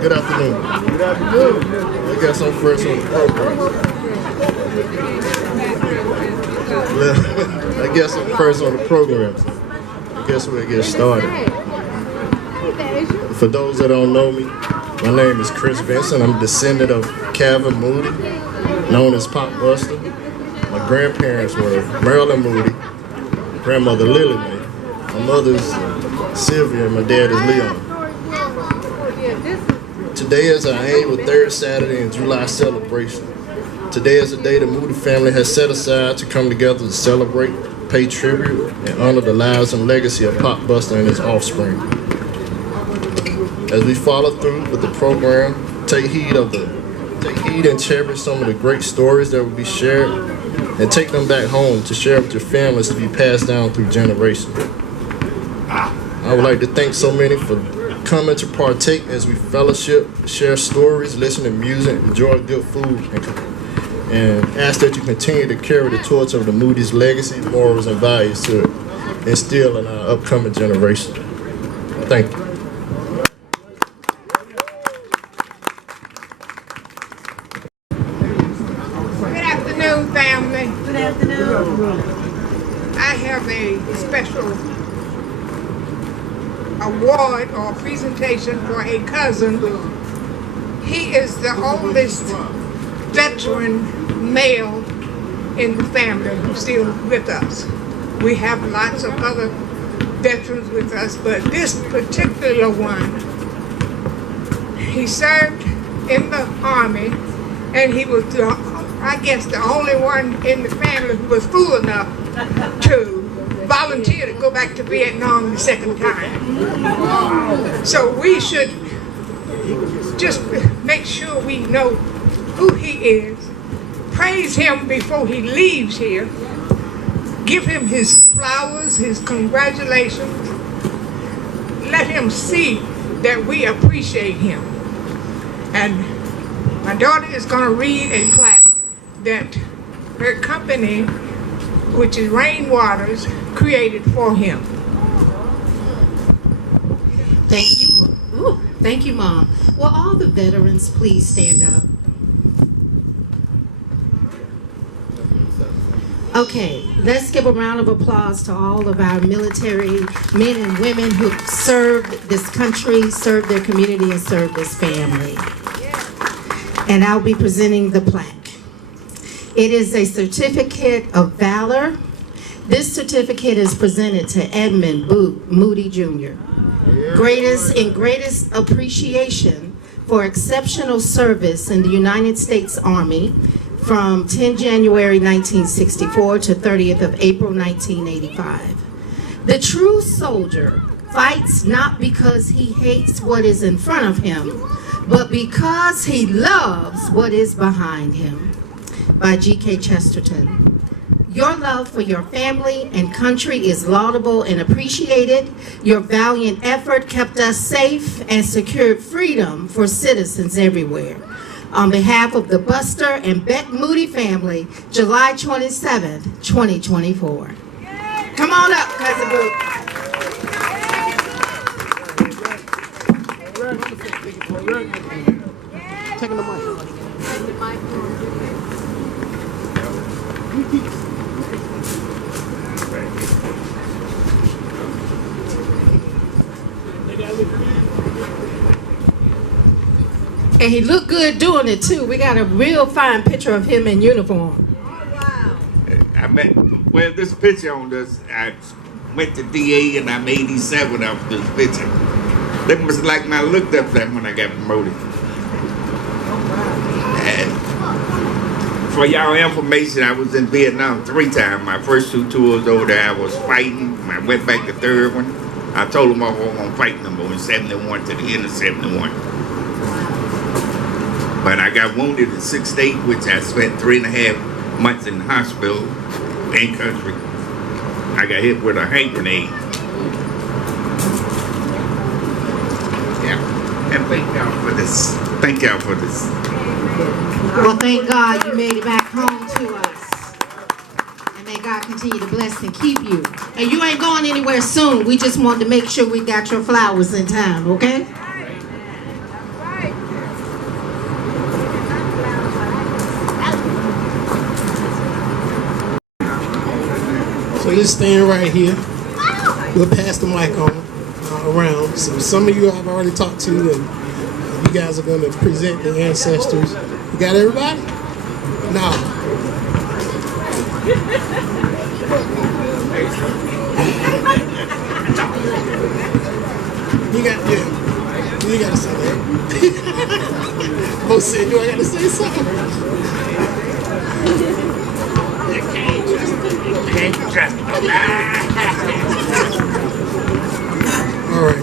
Good afternoon. I guess I'm first on the program. I guess I'm first on the program. So I guess we'll get started. For those that don't know me, my name is Chris Vincent. I'm a descendant of Calvin Moody, known as Pop Buster. My grandparents were Marilyn Moody, grandmother Lily Mae. My mother's Sylvia and my dad is Leon. Today is our annual third Saturday in July celebration. Today is a day the Moody family has set aside to come together to celebrate, pay tribute, and honor the lives and legacy of Pop Buster and his offspring. As we follow through with the program, take heed and cherish some of the great stories that will be shared, and take them back home to share with your families to be passed down through generations. I would like to thank so many for coming to partake as we fellowship, share stories, listen to music, enjoy good food, and ask that you continue to carry the torch of the Moody's legacy, morals, and values to instill in our upcoming generation. Thank you. Good afternoon, family. Good afternoon. I have a special award or presentation for a cousin. He is the oldest veteran male in the family who's still with us. We have lots of other veterans with us, but this particular one, he served in the Army, and he was, I guess, the only one in the family who was fool enough to volunteer to go back to Vietnam the second time. So we should just make sure we know who he is, praise him before he leaves here, give him his flowers, his congratulations, let him see that we appreciate him. And my daughter is going to read a plaque that her company, which is Rainwaters, created for him. Thank you. Ooh, thank you, Mom. Will all the veterans please stand up? Okay, let's give a round of applause to all of our military men and women who served this country, served their community, and served this family. And I'll be presenting the plaque. It is a certificate of valor. This certificate is presented to Edmund Moody Jr. Greatest appreciation for exceptional service in the United States Army from 10 January 1964 to 30th of April 1985. The true soldier fights not because he hates what is in front of him, but because he loves what is behind him. By G.K. Chesterton. Your love for your family and country is laudable and appreciated. Your valiant effort kept us safe and secured freedom for citizens everywhere. On behalf of the Buster and Beck Moody family, July 27th, 2024. Come on up, Cousin Boo. taking the mic. And he looked good doing it too. We got a real fine picture of him in uniform. Well, this picture on this, I went to DA and I'm 87 off this picture. That was like my looked up that when I got promoted. And for y'all information, I was in Vietnam 3 times. My first 2 tours over there, I was fighting. I went back the 3rd one. I told them I wasn't going to fight no more in 71 to the end of 71. But I got wounded in 6 states, which I spent 3.5 months in the hospital in country. I got hit with a hand grenade. Yeah. And thank y'all for this. Thank y'all for this. Well, thank God you made it back home to us. And may God continue to bless and keep you. And you ain't going anywhere soon. We just wanted to make sure we got your flowers in time, okay? So just stand right here. We'll pass the mic on around. So some of you I've already talked to, and you guys are going to present the ancestors. You got everybody? No. You got to say that. Both said, do I got to say something? All right.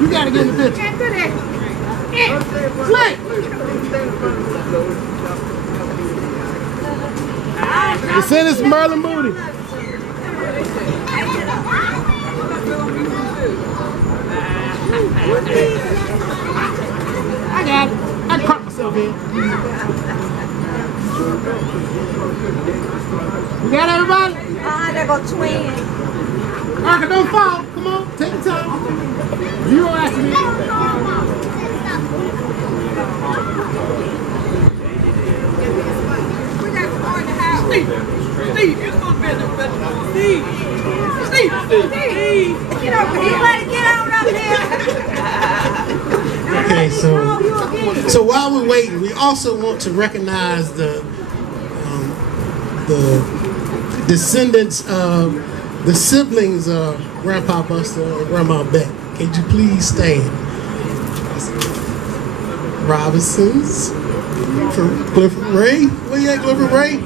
You gotta get in the picture. Slick! Descendants Merlin Moody. I got it. I caught myself in. You got everybody? They go twin. Erica, don't fall. Come on, take your time. You don't ask me. Steve, you're supposed to be in the festival. Steve. You know, he let it get out up there. Okay, so while we're waiting, we also want to recognize the descendants of the siblings of Grandpa Buster and Grandma Beck. Could you please stand? Robinsons, Clifford Ray. Where you at, Clifford Ray?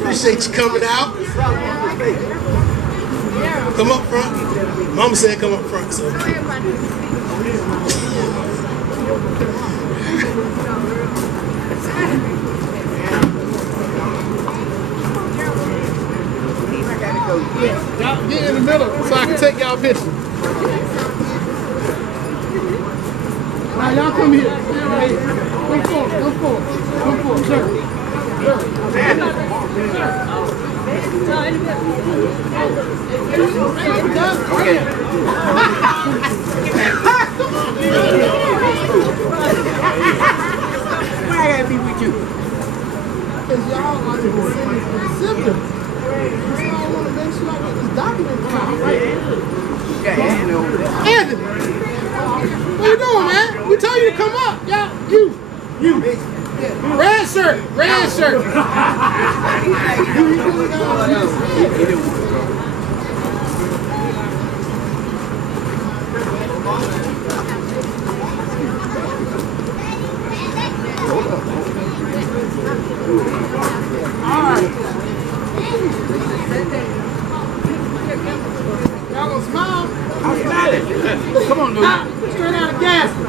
Appreciate you coming out. Come up front. Mama said come up front, so. Y'all get in the middle so I can take y'all picture. Now y'all come here. Stand right here. Come forward. Sure. Why I gotta be with you? Because y'all are the descendants of the siblings. So I want to make sure I get this document right. Anthony, what you doing, man? We told you to come up. Yeah, you. Red shirt. All right. Y'all gonna smile? I'm smiling. Come on, dude. Straight out of Gaston.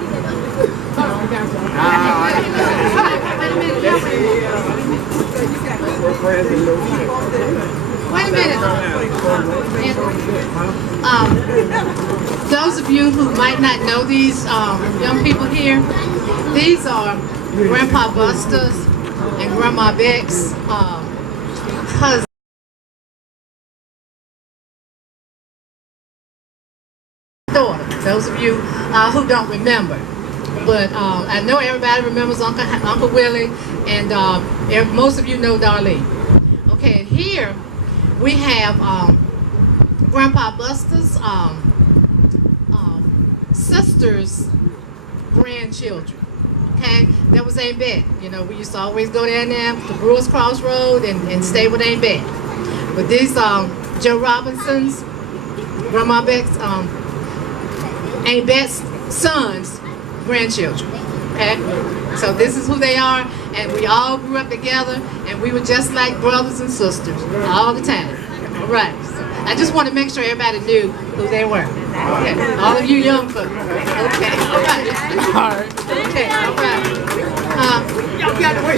Wait a minute. those of you who might not know these young people here, these are Grandpa Buster's and Grandma Beck's cousins. Daughter, those of you who don't remember. But I know everybody remembers Uncle Willie, and most of you know Darlene. Okay, here we have Grandpa Buster's sister's grandchildren. Okay, that was Aunt Bet. You know, we used to always go down there to Brewers Crossroad and stay with Aunt Bet. But these Joe Robinson's, Grandma Beck's, Aunt Bet's sons, grandchildren. Okay, so this is who they are, and we all grew up together, and we were just like brothers and sisters all the time. All right. So I just want to make sure everybody knew who they were. Okay, all of you young folks. Okay, all right. Okay, all right.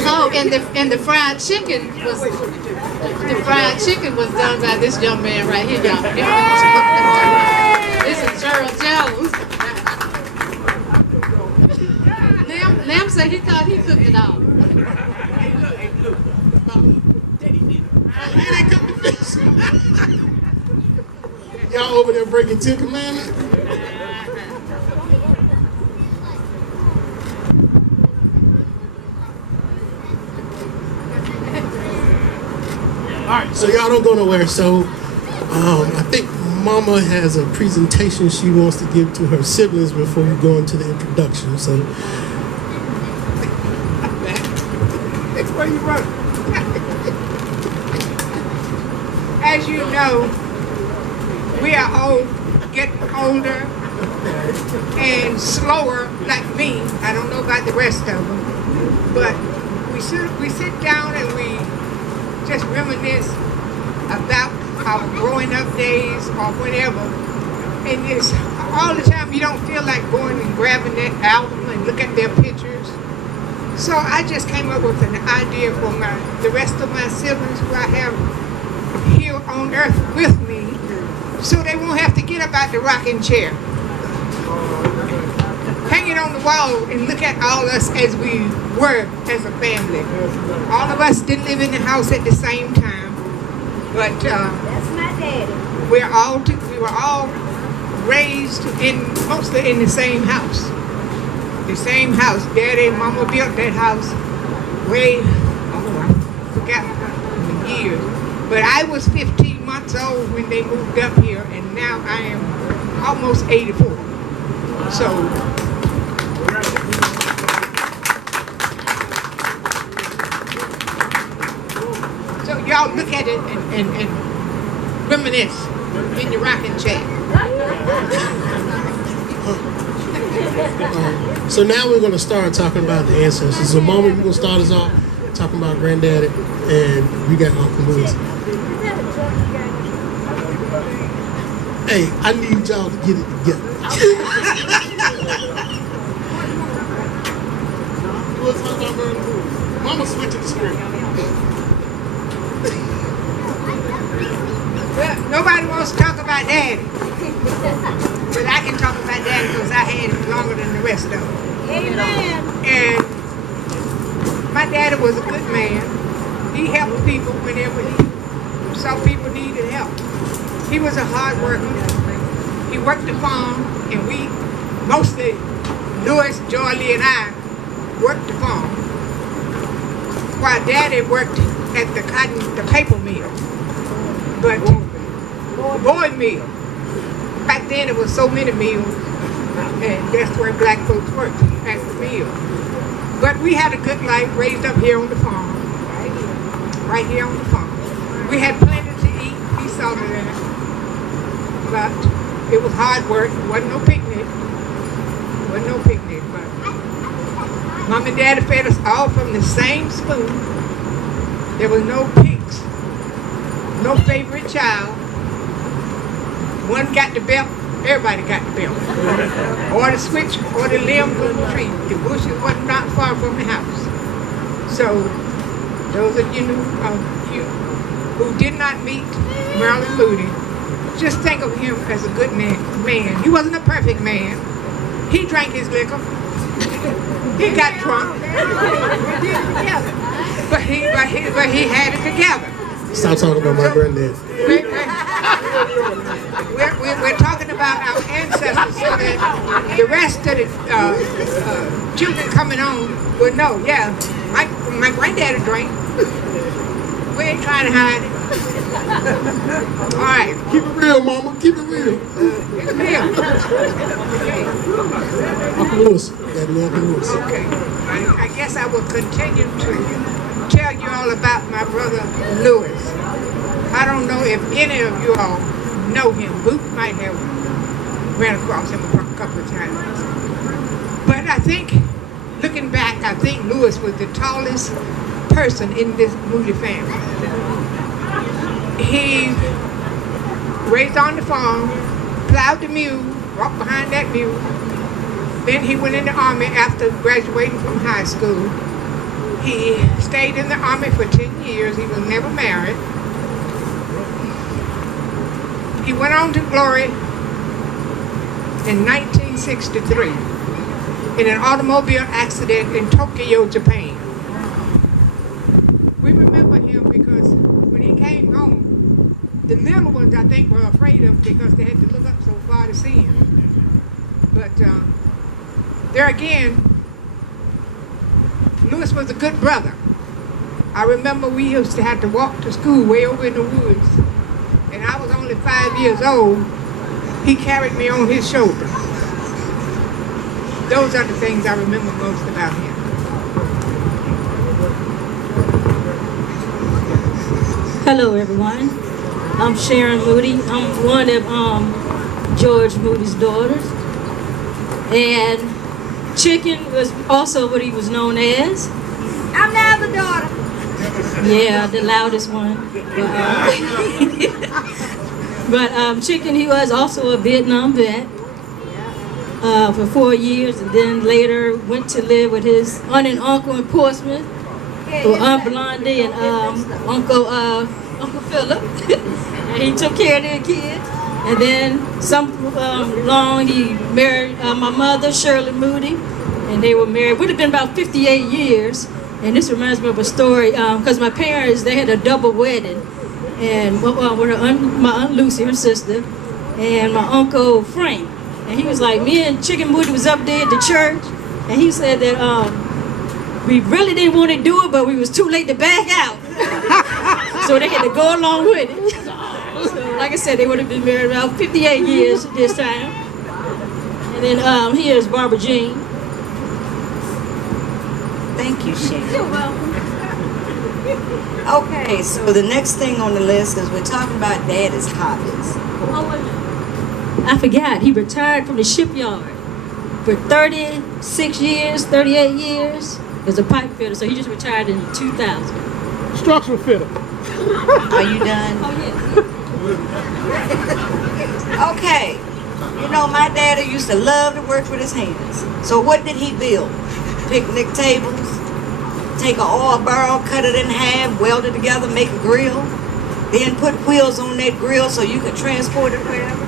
Oh, and the fried chicken was done by this young man right here, y'all. This is Gerald Jones. Lamb said he thought he cooked it all. Y'all over there breaking 10 commandments? Alright, so y'all don't go nowhere. So I think Mama has a presentation she wants to give to her siblings before we go into the introduction. So That's where you run. As you know, we are all getting older and slower like me. I don't know about the rest of them, but we sit down and we just reminisce about our growing up days or whatever. And it's all the time you don't feel like going and grabbing that album and look at their pictures. So I just came up with an idea for the rest of my siblings who I have here on earth with me, so they won't have to get up out the rocking chair. Hang it on the wall and look at all us as we were as a family. All of us didn't live in the house at the same time, but That's my daddy. we were all raised mostly in the same house. The same house. Daddy and Mama built that house I forgot the years. But I was 15 months old when they moved up here, and now I am almost 84. So y'all look at it and reminisce in your rocking chair. So now we're going to start talking about the ancestors. In a moment, we're going to start us off talking about Granddaddy, and we got Uncle Louis. Hey, I need y'all to get it together. Mama switching the screen. Well, nobody wants to talk about Daddy. But I can talk about Daddy because I had him longer than the rest of them. Amen. And my daddy was a good man. He helped people whenever he saw people needed help. He was a hard worker. He worked the farm, and we, mostly Louis, Jolie, and I, worked the farm. While Daddy worked at the paper mill. But board mill. Back then there was so many mills, and that's where black folks worked, at the mill. But we had a good life raised up here on the farm, right here on the farm. We had plenty to eat, he saw to that. But it was hard work, it wasn't no picnic. But Mom and Daddy fed us all from the same spoon. There was no picks, no favorite child. One got the belt, everybody got the belt. Or the switch, or the limb from the tree. The bushes wasn't not far from the house. So, those of you who did not meet Marilyn Moody, just think of him as a good man. He wasn't a perfect man. He drank his liquor. He got drunk. But he had it together. Stop talking about my granddad. We're talking about our ancestors so that the rest of the children coming on will know, yeah, my granddaddy drank. We ain't trying to hide it. All right. Keep it real, mama. Keep it real. It's real. Uncle Lewis. Daddy, Uncle Lewis. Okay. I guess I will continue to tell you all about my brother Lewis. I don't know if any of you all know him. Boot might have ran across him a couple of times. But I think, looking back, I think Lewis was the tallest person in this Moody family. He raised on the farm, plowed the mule, walked behind that mule. Then he went in the army after graduating from high school. He stayed in the army for 10 years. He was never married. He went on to glory in 1963 in an automobile accident in Tokyo, Japan. We remember him because when he came home, the little ones, I think, were afraid of him because they had to look up so far to see him. But there again, Lewis was a good brother. I remember we used to have to walk to school way over in the woods. And I was only 5 years old. He carried me on his shoulder. Those are the things I remember most about him. Hello, everyone. I'm Sharon Moody. I'm one of George Moody's daughters. And Chicken was also what he was known as. I'm now the daughter. Yeah, the loudest one. But Chicken, he was also a Vietnam vet for 4 years, and then later went to live with his aunt and uncle in Portsmouth, with Aunt Blondie and Uncle Philip. And he took care of their kids. And then he married my mother, Shirley Moody, and they were married. Would have been about 58 years. And this reminds me of a story, because my parents, they had a double wedding. And with my Aunt Lucy, her sister, and my Uncle Frank. And he was like, me and Chicken Moody was up there at the church, and he said that we really didn't want to do it, but we was too late to back out. So they had to go along with it. So, like I said, they would have been married about 58 years at this time. And then here's Barbara Jean. Thank you, Sharon. You're welcome. Okay, so the next thing on the list is we're talking about Daddy's hobbies. I forgot, he retired from the shipyard for 36 years, 38 years as a pipe fitter, so he just retired in 2000. Structural fitter. Are you done? Oh, yeah. Okay. You know, my daddy used to love to work with his hands. So what did he build? Picnic tables, take an oil barrel, cut it in half, weld it together, make a grill, then put wheels on that grill so you could transport it wherever.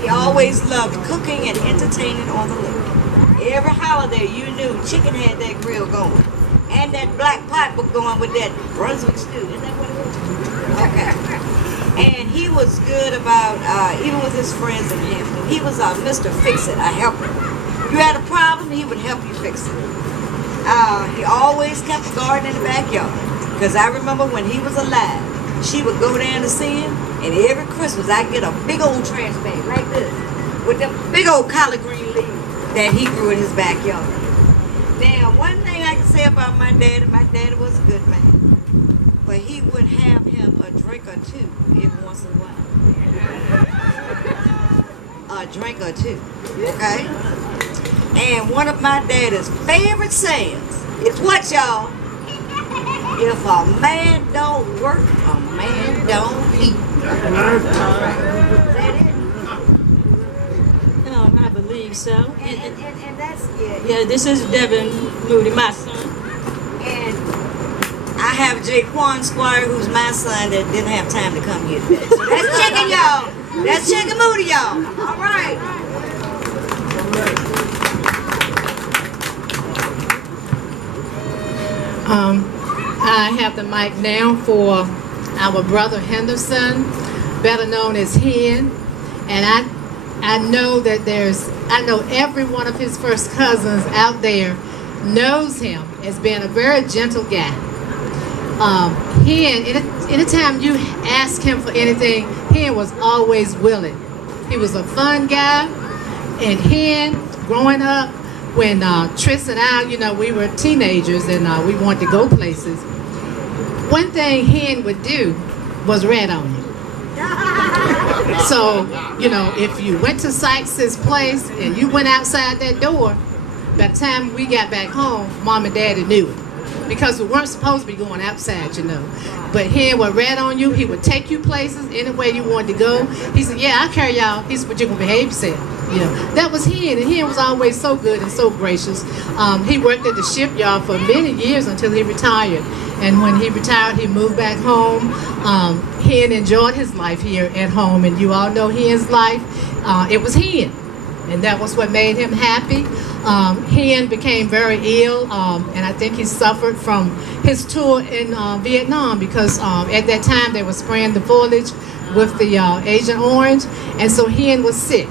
He always loved cooking and entertaining on the lake. Every holiday, you knew Chicken had that grill going. And that black pot was going with that Brunswick stew. Is that what it is? Okay. And he was good about, even with his friends in Hampton, he was Mr. Fix-It, a helper. You had a problem, he would help you fix it. He always kept a garden in the backyard. Because I remember when he was alive, she would go down to see him, and every Christmas I'd get a big old trash bag like this, with the big old collard green leaves that he grew in his backyard. Now, one thing I can say about my daddy was a good man. But he would have him a drink or two every once in a while. A drink or two, okay? And one of my daddy's favorite sayings is what, y'all? If a man don't work, a man don't eat. Is that it? I believe so. And that's it. Yeah, this is Devin Moody, my son. And I have Jaquan Squire, who's my son, that didn't have time to come here today. So that's Chicken, y'all. That's Chicken Moody, y'all. All right. I have the mic now for our brother Henderson, better known as Hen, and I know that I know every one of his first cousins out there knows him as being a very gentle guy. Hen, anytime you ask him for anything, Hen was always willing. He was a fun guy, and Hen, growing up, when Tris and I, we were teenagers and we wanted to go places, one thing Hen would do was rat on you. So, if you went to Sykes' place and you went outside that door, by the time we got back home, Mom and Daddy knew it. Because we weren't supposed to be going outside, But Hen would rat on you. He would take you places anywhere you wanted to go. He said, yeah, I'll carry y'all. He said, but you're going to behave yourself. That was Hen, and Hen was always so good and so gracious. He worked at the shipyard for many years until he retired. And when he retired, he moved back home. Hen enjoyed his life here at home, and you all know Hen's life. It was Hen, and that was what made him happy. Hen became very ill, and I think he suffered from his tour in Vietnam because at that time they were spraying the foliage with the Agent Orange, and so Hen was sick,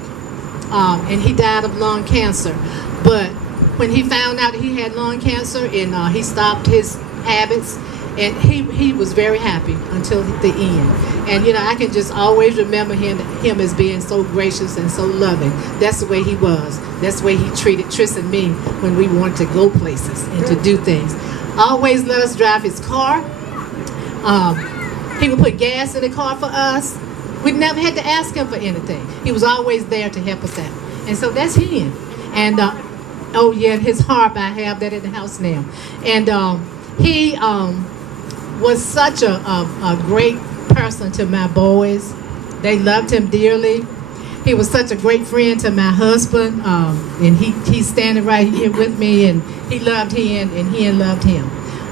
and he died of lung cancer. But when he found out he had lung cancer, and he stopped his habits, and he was very happy until the end. And I can just always remember him as being so gracious and so loving. That's the way he was. That's the way he treated Tris and me when we wanted to go places and to do things. Always let us drive his car. He would put gas in the car for us. We never had to ask him for anything. He was always there to help us out. And so that's him. And oh yeah, his harp, I have that in the house now. And he was such a great person to my boys. They loved him dearly. He was such a great friend to my husband, and he's standing right here with me, and he loved Hen, and Hen loved him.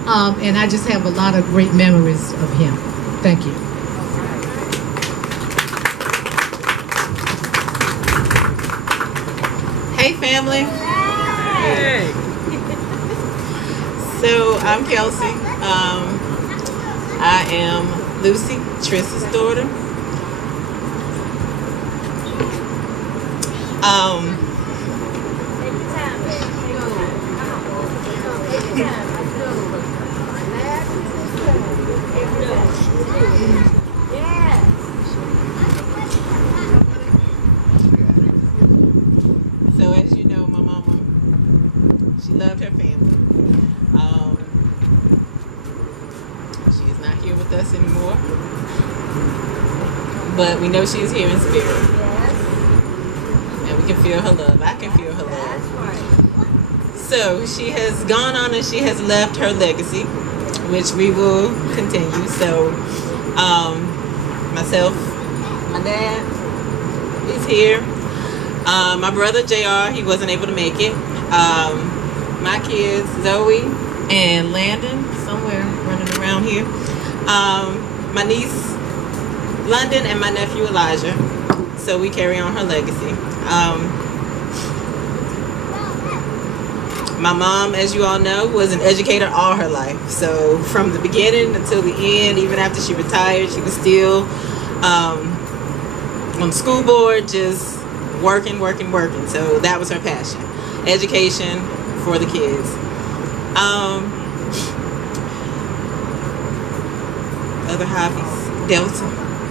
And I just have a lot of great memories of him. Thank you. Hey, family. Hey. So I'm Kelsey. I am Lucy, Tris's daughter. So as you know, my mama, she loved her family. She is not here with us anymore, but we know she is here in spirit. And we can feel her love. I can feel her love. So she has gone on and she has left her legacy, which we will continue. So myself, my dad is here. My brother JR, he wasn't able to make it. My kids, Zoe and Landon, somewhere running around here. My niece, London, and my nephew, Elijah. So we carry on her legacy. My mom, as you all know, was an educator all her life. So from the beginning until the end, even after she retired, she was still on the school board, just working. So that was her passion. Education for the kids. Other hobbies, Delta,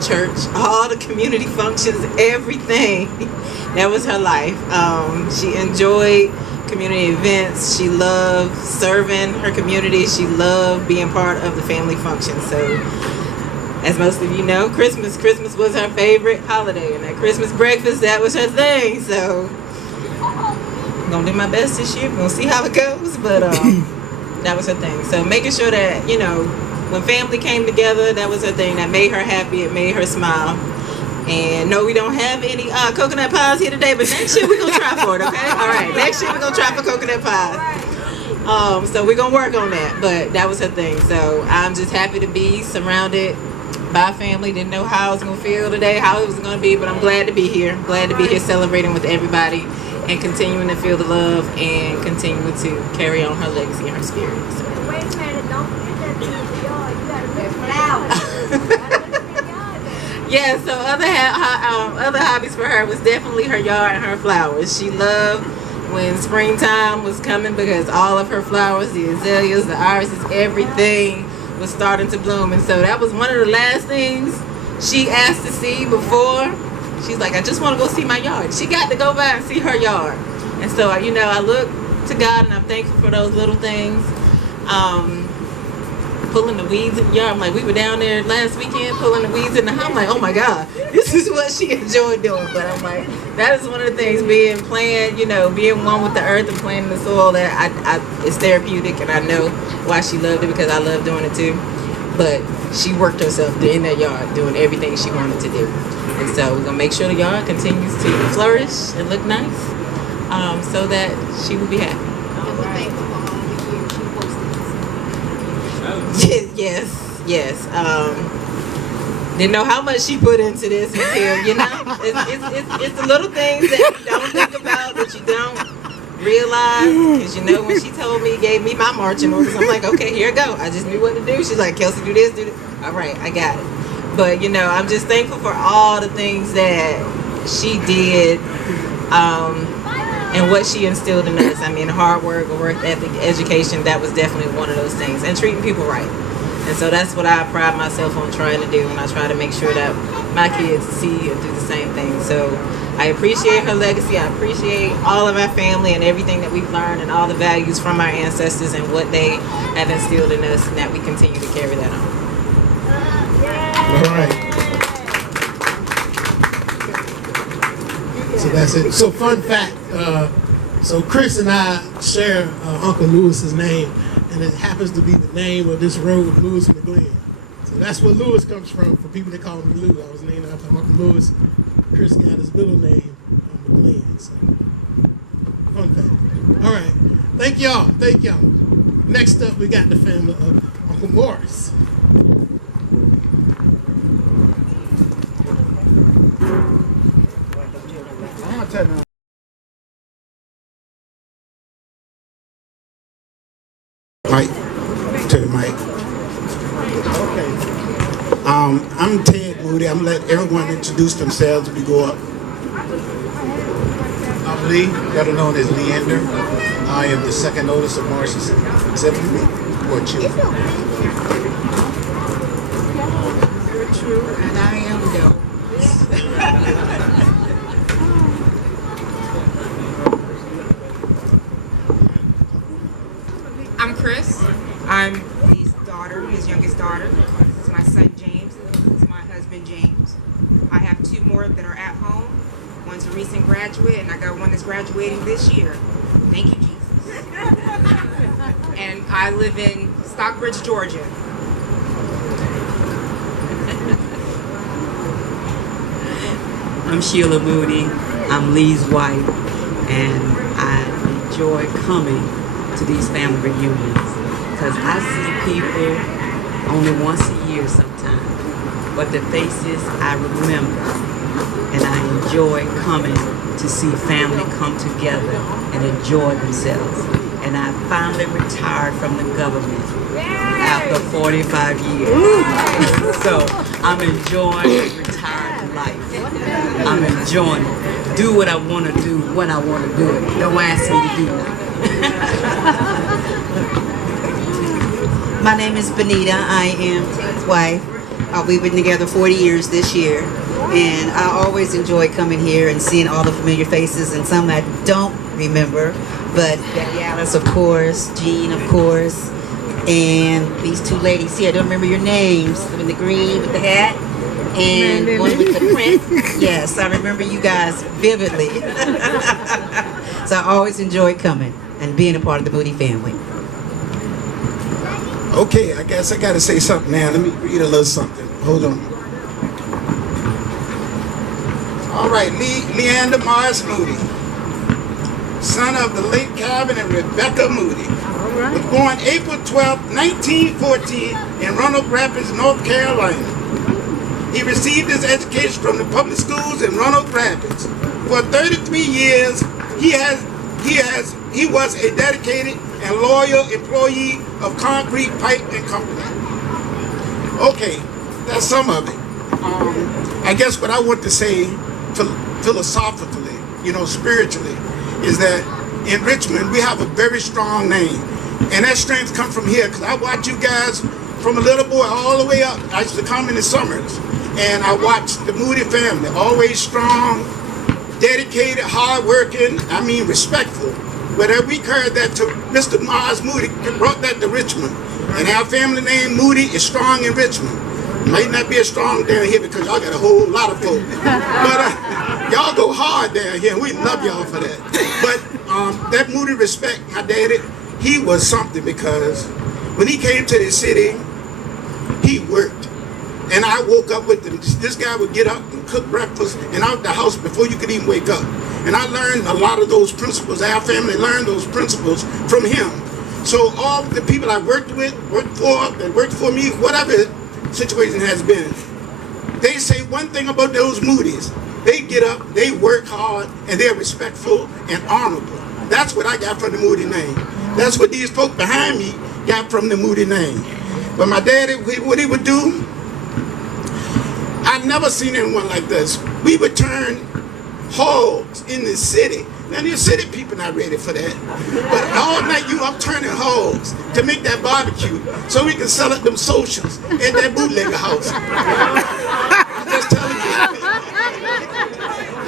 church, all the community functions, everything. That was her life. She enjoyed community events. She loved serving her community. She loved being part of the family function. So, as most of you know, Christmas was her favorite holiday, and that Christmas breakfast, that was her thing. So, I'm gonna do my best this year. We're gonna see how it goes, but that was her thing. So, making sure that, when family came together, that was her thing. That made her happy. It made her smile. And no, we don't have any coconut pies here today, but next year we're going to try for it, okay? All right, next year we're going to try for coconut pies. So we're gonna work on that, but that was her thing. So I'm just happy to be surrounded by family. Didn't know how I was gonna feel today, how it was gonna be, but I'm glad to be here. I'm glad to be here celebrating with everybody and continuing to feel the love and continuing to carry on her legacy and her spirit. So. Wait a minute, don't forget that thing in the yard. You gotta put flowers. Yeah, so other hobbies for her was definitely her yard and her flowers. She loved when springtime was coming because all of her flowers, the azaleas, the irises, everything was starting to bloom. And so that was one of the last things she asked to see before. She's like, I just want to go see my yard. She got to go by and see her yard. And so, I look to God and I'm thankful for those little things. Pulling the weeds in the yard. I'm like, we were down there last weekend pulling the weeds in the house. I'm like, oh my God, this is what she enjoyed doing. But I'm like, that is one of the things, being one with the earth and playing in the soil, that it's therapeutic, and I know why she loved it, because I love doing it too. But she worked herself in that yard doing everything she wanted to do. And so we're gonna make sure the yard continues to flourish and look nice, so that she will be happy. Yes. Didn't know how much she put into this until, it's the little things that you don't think about, that you don't realize. Because, when she told me, gave me my marching orders, I'm like, okay, here I go. I just knew what to do. She's like, Kelsey, do this, do this. All right, I got it. But, I'm just thankful for all the things that she did, and what she instilled in us. Hard work, work ethic, education, that was definitely one of those things. And treating people right. And so that's what I pride myself on trying to do, and I try to make sure that my kids see and do the same thing. So I appreciate her legacy. I appreciate all of our family and everything that we've learned and all the values from our ancestors and what they have instilled in us, and that we continue to carry that on. All right. So that's it. So fun fact, so Chris and I share Uncle Lewis's name, and it happens to be the name of this road, Lewis McGlynn. So that's where Lewis comes from, for people that call me Lou. I was named after Uncle Lewis. Chris got his middle name, McGlynn. So, fun fact. All right. Thank y'all. Next up, we got the family of Uncle Morris. Mike, to the mic. I'm Ted Moody. I'm gonna let everyone introduce themselves if we go up. I'm Lee, better known as Leander. I am the second oldest of Marcy's siblings, or children. Very true, and I am the I'm Chris. I'm his daughter, his youngest daughter. This is my son James. This is my husband James. I have two more that are at home. One's a recent graduate, and I got one that's graduating this year. Thank you, Jesus. And I live in Stockbridge, Georgia. I'm Sheila Moody. I'm Lee's wife, and I enjoy coming to these family reunions because I see people only once a year sometimes, but the faces I remember, and I enjoy coming to see family come together and enjoy themselves. And I finally retired from the government after 45 years. So I'm enjoying retired life. I'm enjoying it. Do what I want to do when I want to do it. Don't ask me to do nothing. My name is Benita. I am Ted's wife. We've been together 40 years this year, and I always enjoy coming here and seeing all the familiar faces, and some I don't remember, but Becky Alice, of course, Jean, of course, and these two ladies here. I don't remember your names. In the green with the hat, and one with the print. Yes, I remember you guys vividly. So I always enjoy coming and being a part of the Moody family. Okay, I guess I gotta say something now. Let me read a little something. Hold on. All right, Leander Morris Moody, son of the late Calvin and Rebecca Moody. was born April 12, 1914 in Roanoke Rapids, North Carolina. He received his education from the public schools in Roanoke Rapids. For 33 years, he was a dedicated and loyal employee of Concrete Pipe and Company. Okay, that's some of it. I guess what I want to say philosophically, spiritually, is that in Richmond we have a very strong name, and that strength comes from here. Because I watch you guys from a little boy all the way up. I used to come in the summers, and I watched the Moody family, always strong, dedicated, hardworking. I mean, respectful. But we carried that to Mr. Mars Moody, brought that to Richmond, and our family name Moody is strong in Richmond. Might not be as strong down here because y'all got a whole lot of folk. But y'all go hard down here. We love y'all for that. But that Moody respect, my daddy, he was something, because when he came to the city, he worked. And I woke up with him. This guy would get up and cook breakfast and out the house before you could even wake up. And I learned a lot of those principles. Our family learned those principles from him. So all the people I worked with, that worked for me, whatever situation has been, they say one thing about those Moody's: they get up, they work hard, and they're respectful and honorable. That's what I got from the Moody name. That's what these folk behind me got from the Moody name. But my daddy, what he would do, I never seen anyone like this. We would turn hogs in the city. Now the city people not ready for that. But all night you up turning hogs to make that barbecue so we can sell at them socials at that bootlegger house. I'm just telling you.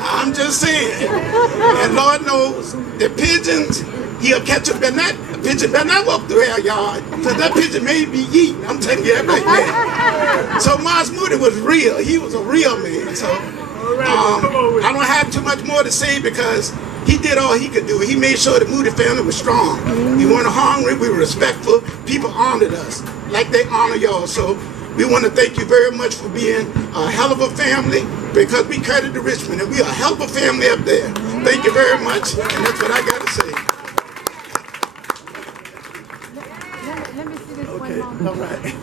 I'm just saying. And Lord knows, the pigeons, he'll catch a pigeon better not walk through our yard, because that pigeon may be eaten. I'm telling you that right now. So Mars Moody was real. He was a real man. So I don't have too much more to say, because he did all he could do. He made sure the Moody family was strong. We weren't hungry. We were respectful. People honored us like they honor y'all. So we want to thank you very much for being a hell of a family, because we carried to Richmond, and we are a hell of a family up there. Thank you very much, and that's what I got to say. Let me see this Okay, one more. all right.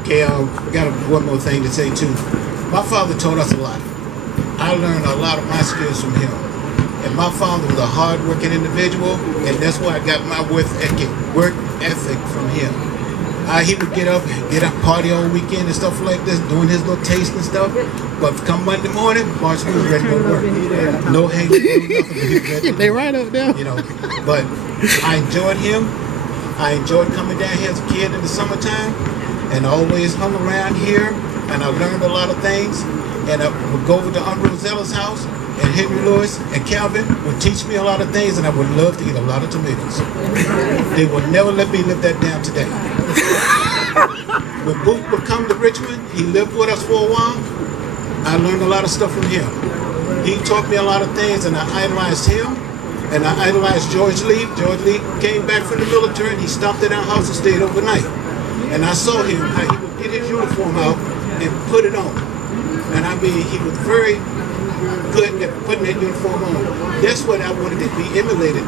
Okay, we got one more thing to say too. My father taught us a lot. I learned a lot of my skills from him. And my father was a hard-working individual, and that's why I got my work ethic from him. He would get up, party all weekend and stuff like this, doing his little taste and stuff. But come Monday morning, March was ready to go to work. No hanging, no nothing. They right up there. But I enjoyed him. I enjoyed coming down here as a kid in the summertime, and I always hung around here, and I learned a lot of things. And I would go over to Aunt Rosella's house, and Henry Lewis and Calvin would teach me a lot of things, and I would love to eat a lot of tomatoes. They would never let me live that down today. When Booth would come to Richmond, he lived with us for a while. I learned a lot of stuff from him. He taught me a lot of things, and I idolized him, and I idolized George Lee. George Lee came back from the military, and he stopped at our house and stayed overnight. And I saw him, how he would get his uniform out and put it on. And I mean, he was very good at putting that uniform on. That's what I wanted to be emulated,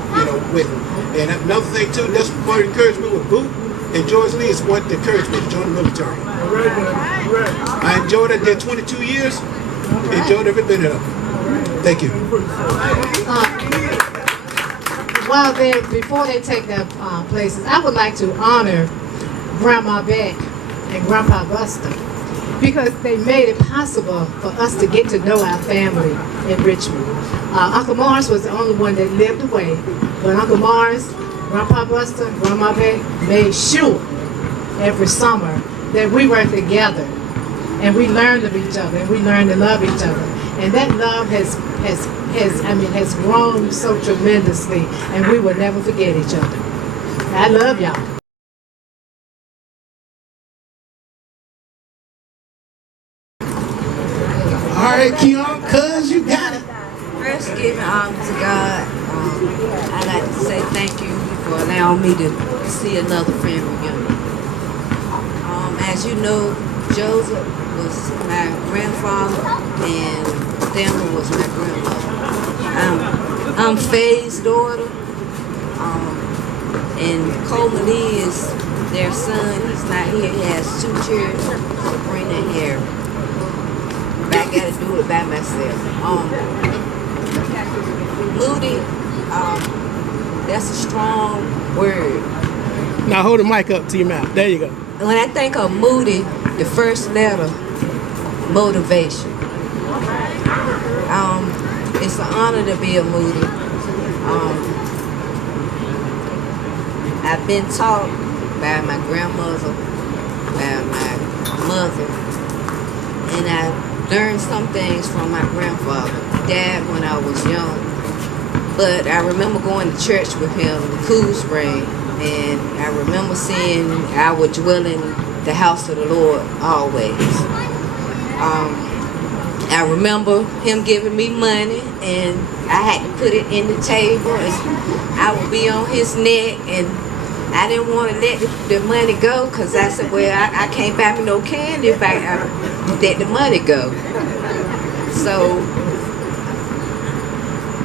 with. And another thing too, that's what encouraged me with Booth and George Lee, is what encouraged me to join the military. I enjoyed it. Did 22 years. Enjoyed every bit of it. Thank you. Before they take their places, I would like to honor Grandma Beck and Grandpa Buster, because they made it possible for us to get to know our family in Richmond. Uncle Morris was the only one that lived away, but Uncle Morris, Grandpa Buster, Grandma Beck made sure every summer that we were together, and we learned of each other, and we learned to love each other. And that love has grown so tremendously, and we will never forget each other. I love y'all. All right, Keon, cuz you got it. First, giving honor to God. I'd like to say thank you for allowing me to see another family reunion. As you know, Joseph was my grandfather and Thelma was my grandmother. I'm Faye's daughter, And Coleman Lee is their son. He's not here. He has 2 children, Sabrina and Harry. But I gotta do it by myself. Moody, that's a strong word. Now hold the mic up to your mouth. There you go. When I think of Moody, the first letter, motivation. It's an honor to be a Moody. I've been taught by my grandmother, by my mother, and I learned some things from my grandfather. He died when I was young, but I remember going to church with him in Cool Spring, and I remember seeing I would dwell in the house of the Lord always. I remember him giving me money, and I had to put it in the table, and I would be on his neck, and I didn't want to let the money go, because I said, well, I can't buy me no candy if I let the money go. So,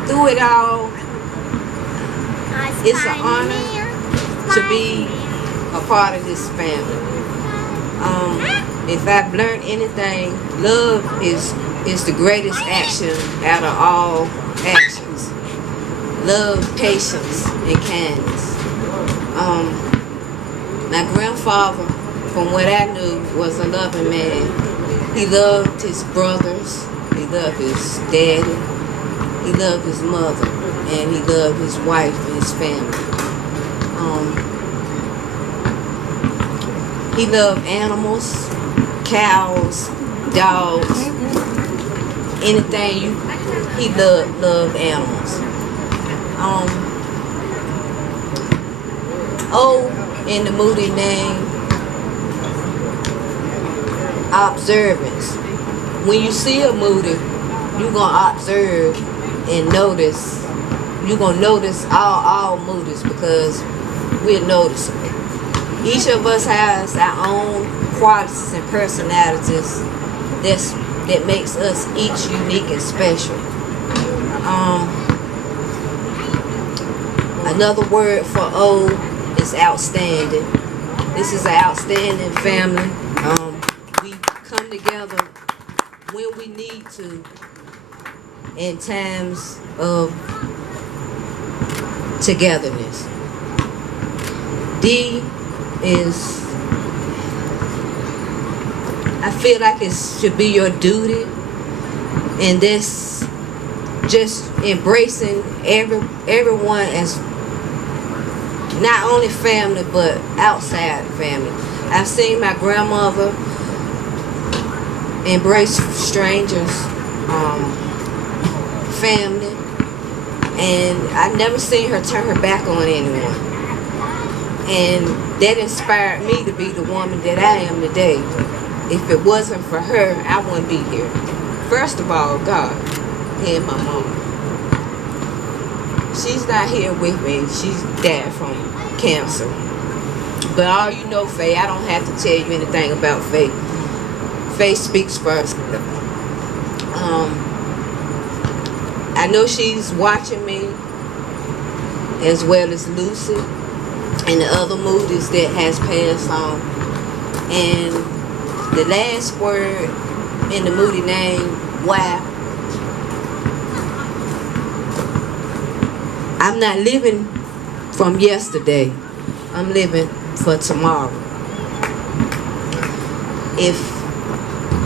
through it all, it's an honor to be a part of this family. If I've learned anything, love is the greatest action out of all actions. Love, patience, and kindness. My grandfather, from what I knew, was a loving man. He loved his brothers, he loved his daddy, he loved his mother, and he loved his wife and his family. He loved animals, cows, dogs, anything. He loved animals. In the Moody name, observance. When you see a Moody, you're gonna observe and notice. You're gonna notice all Moodies, because we're noticeable. Each of us has our own qualities and personalities that makes us each unique and special. Another word for O is outstanding. This is an outstanding family. We come together when we need to in times of togetherness. D is, I feel like it should be your duty, and this just embracing everyone as not only family but outside family. I've seen my grandmother embrace strangers, family, and I've never seen her turn her back on anyone. And that inspired me to be the woman that I am today. If it wasn't for her, I wouldn't be here. First of all, God and my mom. She's not here with me. She's died from cancer. But all you know, Faye, I don't have to tell you anything about Faye. Faye speaks first. I know she's watching me, as well as Lucy and the other Moody's that has passed on. And the last word in the Moody name, why? I'm not living from yesterday. I'm living for tomorrow. If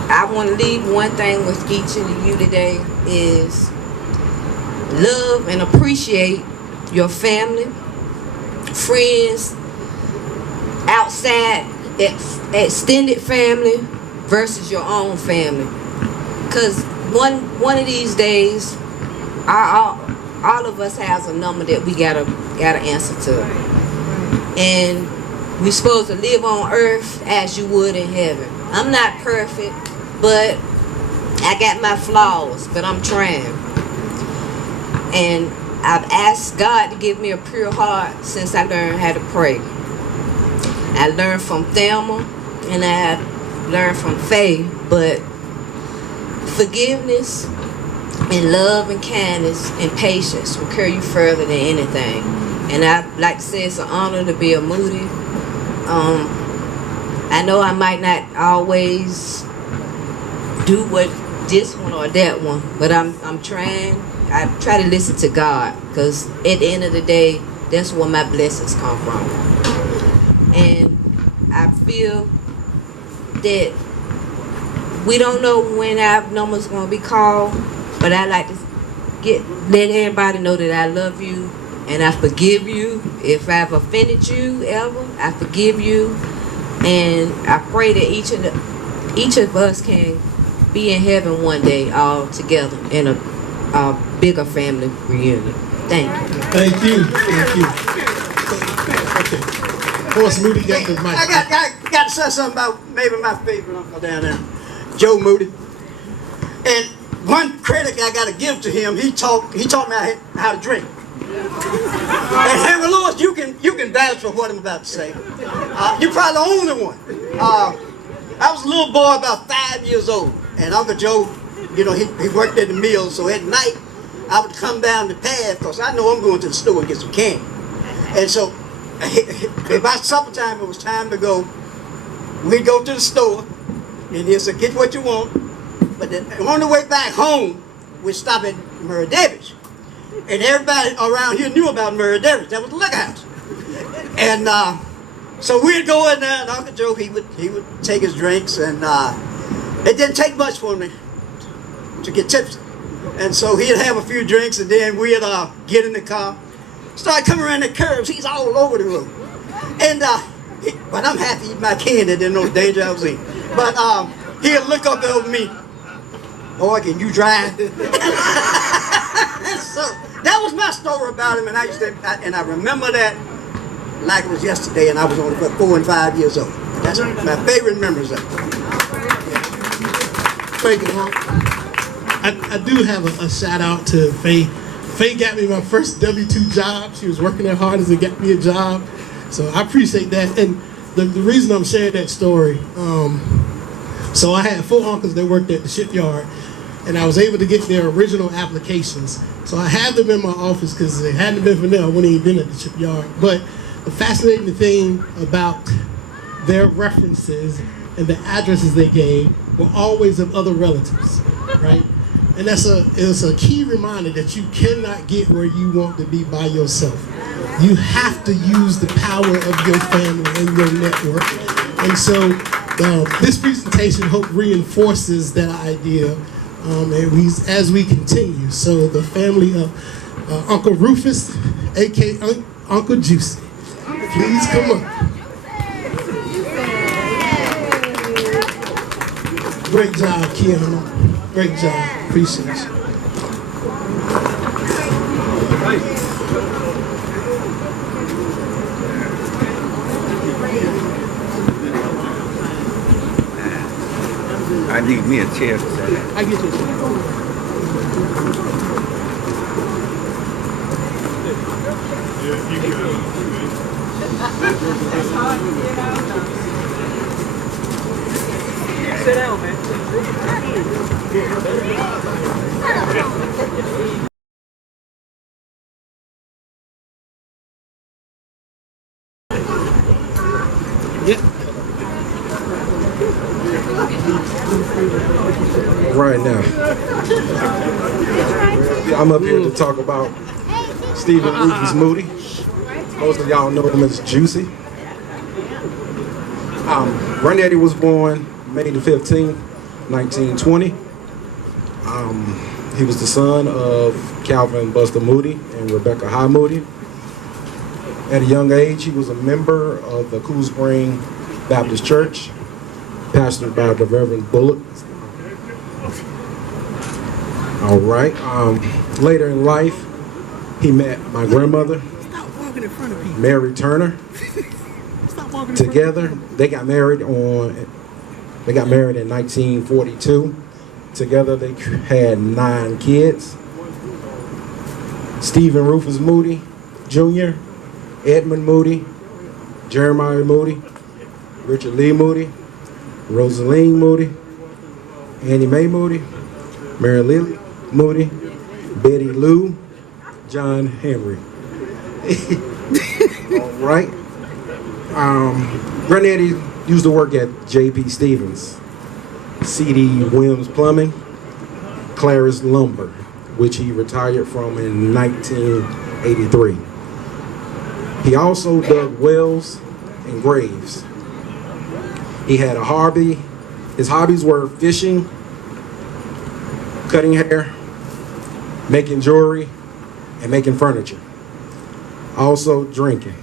I want to leave one thing with each of you today is love and appreciate your family, friends, outside extended family versus your own family. Because one of these days, all of us has a number that we gotta answer to. And we're supposed to live on earth as you would in heaven. I'm not perfect, but I got my flaws, but I'm trying. And I've asked God to give me a pure heart since I learned how to pray. I learned from Thelma and I learned from Faye, but forgiveness and love and kindness and patience will carry you further than anything. And I'd like to say it's an honor to be a Moody. I know I might not always do what this one or that one, but I'm trying. I try to listen to God, because at the end of the day, that's where my blessings come from. And I feel that we don't know when our number's going to be called, but I like to let everybody know that I love you and I forgive you. If I've offended you ever, I forgive you. And I pray that each of us can be in heaven one day all together in a bigger family reunion. Thank you. Thank you. Thank you. Okay. Of course, Moody got the mic. I got to say something about maybe my favorite uncle down there, Joe Moody. And one credit I got to give to him, he taught me how to drink. And Henry Lewis, you can vouch for what I'm about to say. You're probably the only one. I was a little boy about 5 years old, and Uncle Joe, you know, he worked at the mill, so at night I would come down the path because I know I'm going to the store and get some candy. And so by supper time, it was time to go. We'd go to the store, and he'd say, get what you want. But then on the way back home, we'd stop at Murray Davis. And everybody around here knew about Murray Davis. That was the liquor house. And so we'd go in there, and Uncle Joe, he would take his drinks, and it didn't take much for me to get tipsy. And so he'd have a few drinks, and then we'd get in the car, start coming around the curves. He's all over the road. And but I'm happy eating my candy. There's no danger I was in. But he'd look up over me. Boy, can you drive? So that was my story about him, and I remember that like it was yesterday, and I was only about 4 and 5 years old. That's my favorite memories of it. Thank you, Mom. I do have a shout out to Faye. Faye got me my first W-2 job. She was working there hard as it got me a job. So I appreciate that. And the reason I'm sharing that story, so I had 4 uncles that worked at the shipyard, and I was able to get their original applications. So I have them in my office because if it hadn't been for them, I wouldn't even been at the shipyard. But the fascinating thing about their references and the addresses they gave were always of other relatives, right? And it's a key reminder that you cannot get where you want to be by yourself. You have to use the power of your family and your network. And so this presentation hope reinforces that idea as we continue. So the family of Uncle Rufus, aka Uncle Juicy, please come up. Great job, Keanu. Great job. Appreciate you. I need me a chair. I get you a chair. Sit down, man. Right now, I'm up here to talk about Stephen Rufus Moody. Most of y'all know him as Juicy. Granddaddy was born May the 15th, 1920. He was the son of Calvin Buster Moody and Rebecca High Moody. At a young age, he was a member of the Cool Spring Baptist Church, pastored by the Reverend Bullock. All right. Later in life, he met my grandmother, Mary Turner. Together, they got married in 1942. Together, they had 9 kids. Stephen Rufus Moody Jr., Edmund Moody, Jeremiah Moody, Richard Lee Moody, Rosaline Moody, Annie Mae Moody, Mary Lily Moody, Betty Lou, John Henry. All right. Granddaddy used to work at J.P. Stevens, C.D. Williams Plumbing, Claris Lumber, which he retired from in 1983. He also dug wells and graves. He had a hobby. His hobbies were fishing, cutting hair, making jewelry, and making furniture. Also drinking.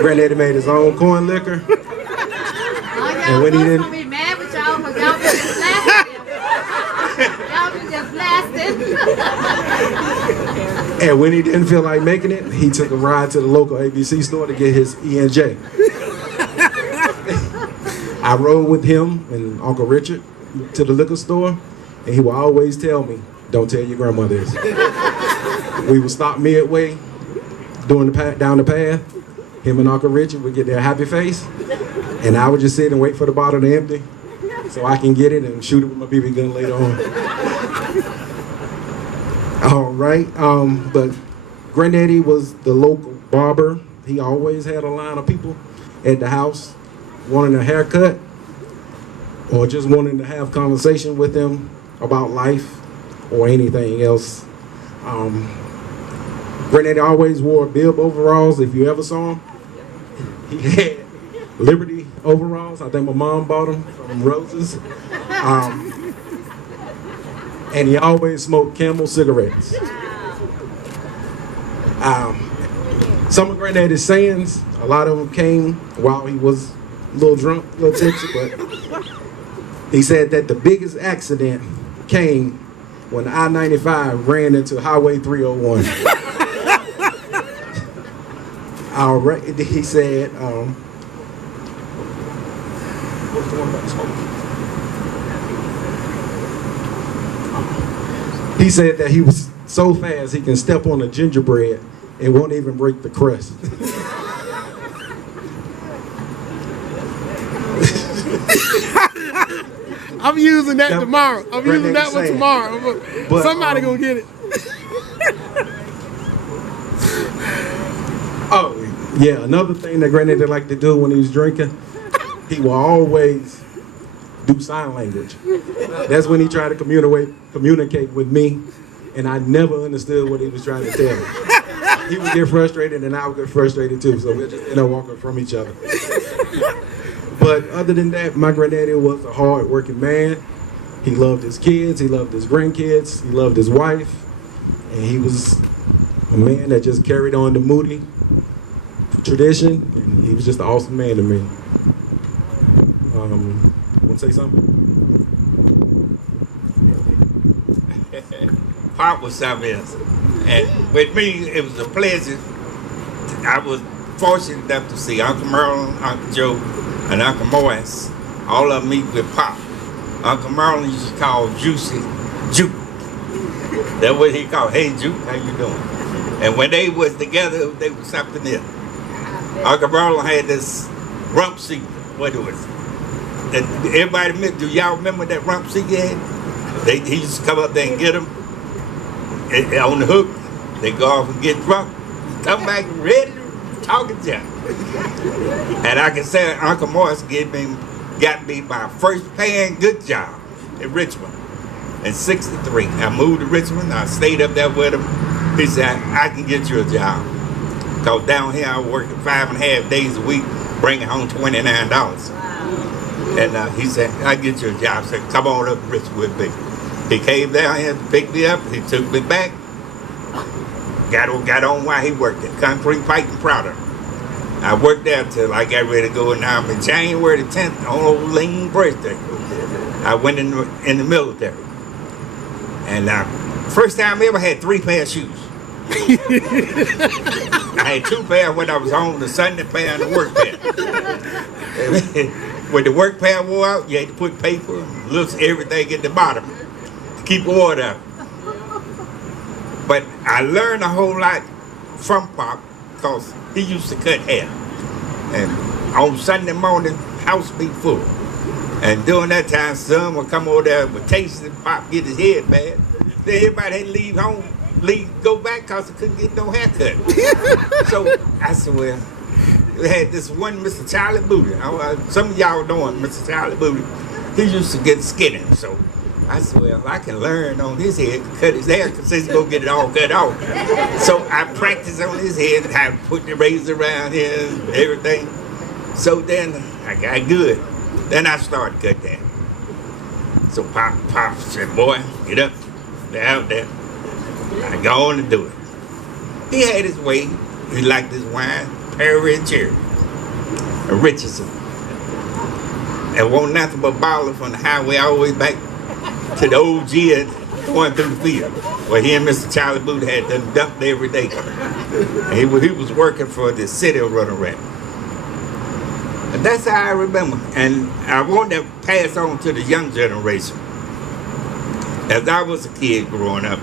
Granddaddy made his own corn liquor. And when he didn't, be mad with y'all because y'all been just blasting. Y'all been just blasting. and when he didn't feel like making it, he took a ride to the local ABC store to get his E&J. I rode with him and Uncle Richard to the liquor store, and he would always tell me, "Don't tell your grandmother this." We would stop midway down the path. Him and Uncle Richard would get their happy face, and I would just sit and wait for the bottle to empty so I can get it and shoot it with my BB gun later on. All right, but Granddaddy was the local barber. He always had a line of people at the house wanting a haircut or just wanting to have conversation with him about life or anything else. Granddaddy always wore bib overalls. If you ever saw him, he had Liberty overalls. I think my mom bought them from Rose's. And he always smoked Camel cigarettes. Some of Granddaddy's sayings, a lot of them came while he was a little drunk, a little tipsy, but he said that the biggest accident came when I-95 ran into Highway 301. All right, he said, what's the one about smoke? He said that he was so fast he can step on a gingerbread and won't even break the crust. I'm using that tomorrow. I'm using that one saying. tomorrow. But, Somebody gonna get it. Oh, yeah, another thing that Granddaddy liked to do when he was drinking, he will always do sign language. That's when he tried to communicate with me, and I never understood what he was trying to tell me. He would get frustrated, and I would get frustrated too, so we'd just end up walking from each other. But other than that, my Granddaddy was a hard-working man. He loved his kids, he loved his grandkids, he loved his wife, and he was a man that just carried on the Moody tradition, and he was just an awesome man to me. Want to say something? Pop was something else. And with me, it was a pleasure. I was fortunate enough to see Uncle Merlin, Uncle Joe, and Uncle Morris. All of them meet with Pop. Uncle Merlin used to call Juicy Juke. That's what he called, "Hey Juke, how you doing?" And when they was together, they was something else. Uncle Merlin had this rump seat. What it was? And everybody, do y'all remember that rump seat he had? He used to come up there and get them on the hook. They go off and get drunk, come back ready to talk to you. And I can say Uncle Morris got me my first paying good job in Richmond in '63. I moved to Richmond. I stayed up there with him. He said, "I can get you a job." Because down here I worked 5.5 days a week, bringing home $29. And he said, "I get you a job." I said, "Come on up to Richmond with me." He came down here to pick me up. He took me back. Got on while he worked at Concrete Pipe and Powder. I worked there until I got ready to go. And now on January the 10th, on old Lean's birthday, I went in the military. And first time I ever had 3 pair of shoes. I had 2 pair when I was home, the Sunday pair and the work pair. When the work pair wore out, you had to put paper and looks everything at the bottom to keep order up. But I learned a whole lot from Pop because he used to cut hair. And on Sunday morning, house be full. And during that time, son would come over there with taste and Pop get his head bad. Then everybody had to leave home. go back because I couldn't get no haircut. So I said, well, we had this one Mr. Charlie Moody. Some of y'all know him, Mr. Charlie Moody. He used to get skinny. So I said, well, I can learn on his head to cut his hair because he's going to get it all cut off. So I practiced on his head, how to put the razor around here and everything. So then I got good. Then I started cutting that. So Pop said, boy, get up, stay out there. I go on to do it. He had his way. He liked his wine, Perry and Cherry, and Richardson. And wasn't nothing but baller from the highway all the way back to the OG and going through the field. Where he and Mr. Charlie Booth had done dumped every day. And he was working for the city of Running Rapids. And that's how I remember. And I want to pass on to the young generation. As I was a kid growing up,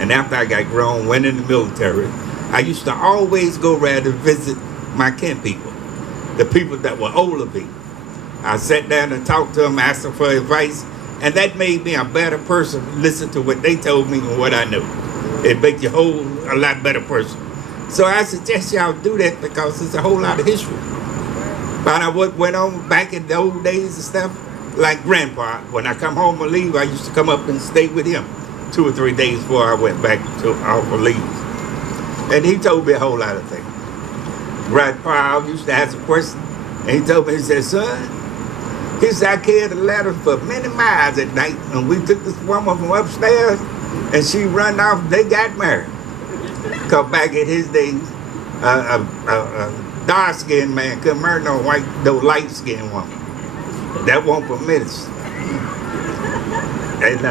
and after I got grown, went in the military, I used to always go around and visit my kin people, the people that were older people. I sat down and talked to them, asked them for advice, and that made me a better person, listen to what they told me and what I knew. It made you a lot better person. So I suggest y'all do that because it's a whole lot of history. But I went on back in the old days and stuff, like Grandpa. When I come home and leave, I used to come up and stay with him 2 or 3 days before I went back to off for leave. And he told me a whole lot of things. Grandpa used to ask a question, and he told me, he said, son, he said, I carried a ladder for many miles at night, and we took this woman from upstairs, and she run off, they got married. Because back in his days, a dark-skinned man couldn't marry no light-skinned woman. That won't permit us. And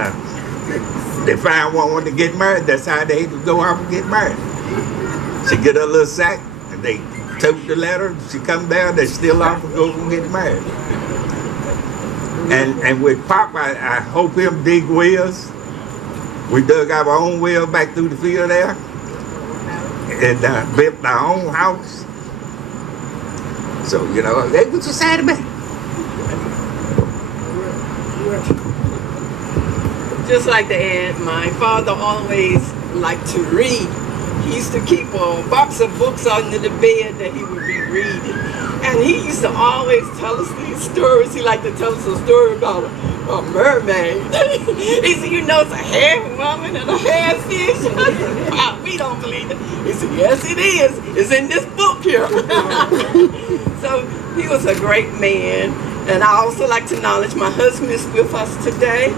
they find one when they get married, that's how they had to go off and get married. She get her little sack, and they took the ladder, she come down, they still off and go and get married. And with Pop, I hope him dig wells. We dug our own well back through the field there, and built our own house. So, you know, they was just sad about it. Just like the ad, my father always liked to read. He used to keep a box of books under the bed that he would be reading. And he used to always tell us these stories. He liked to tell us a story about a mermaid. He said, you know, it's a half woman and a half fish. I said, wow, we don't believe it. He said, yes, it is. It's in this book here. So he was a great man. And I also like to acknowledge my husband is with us today.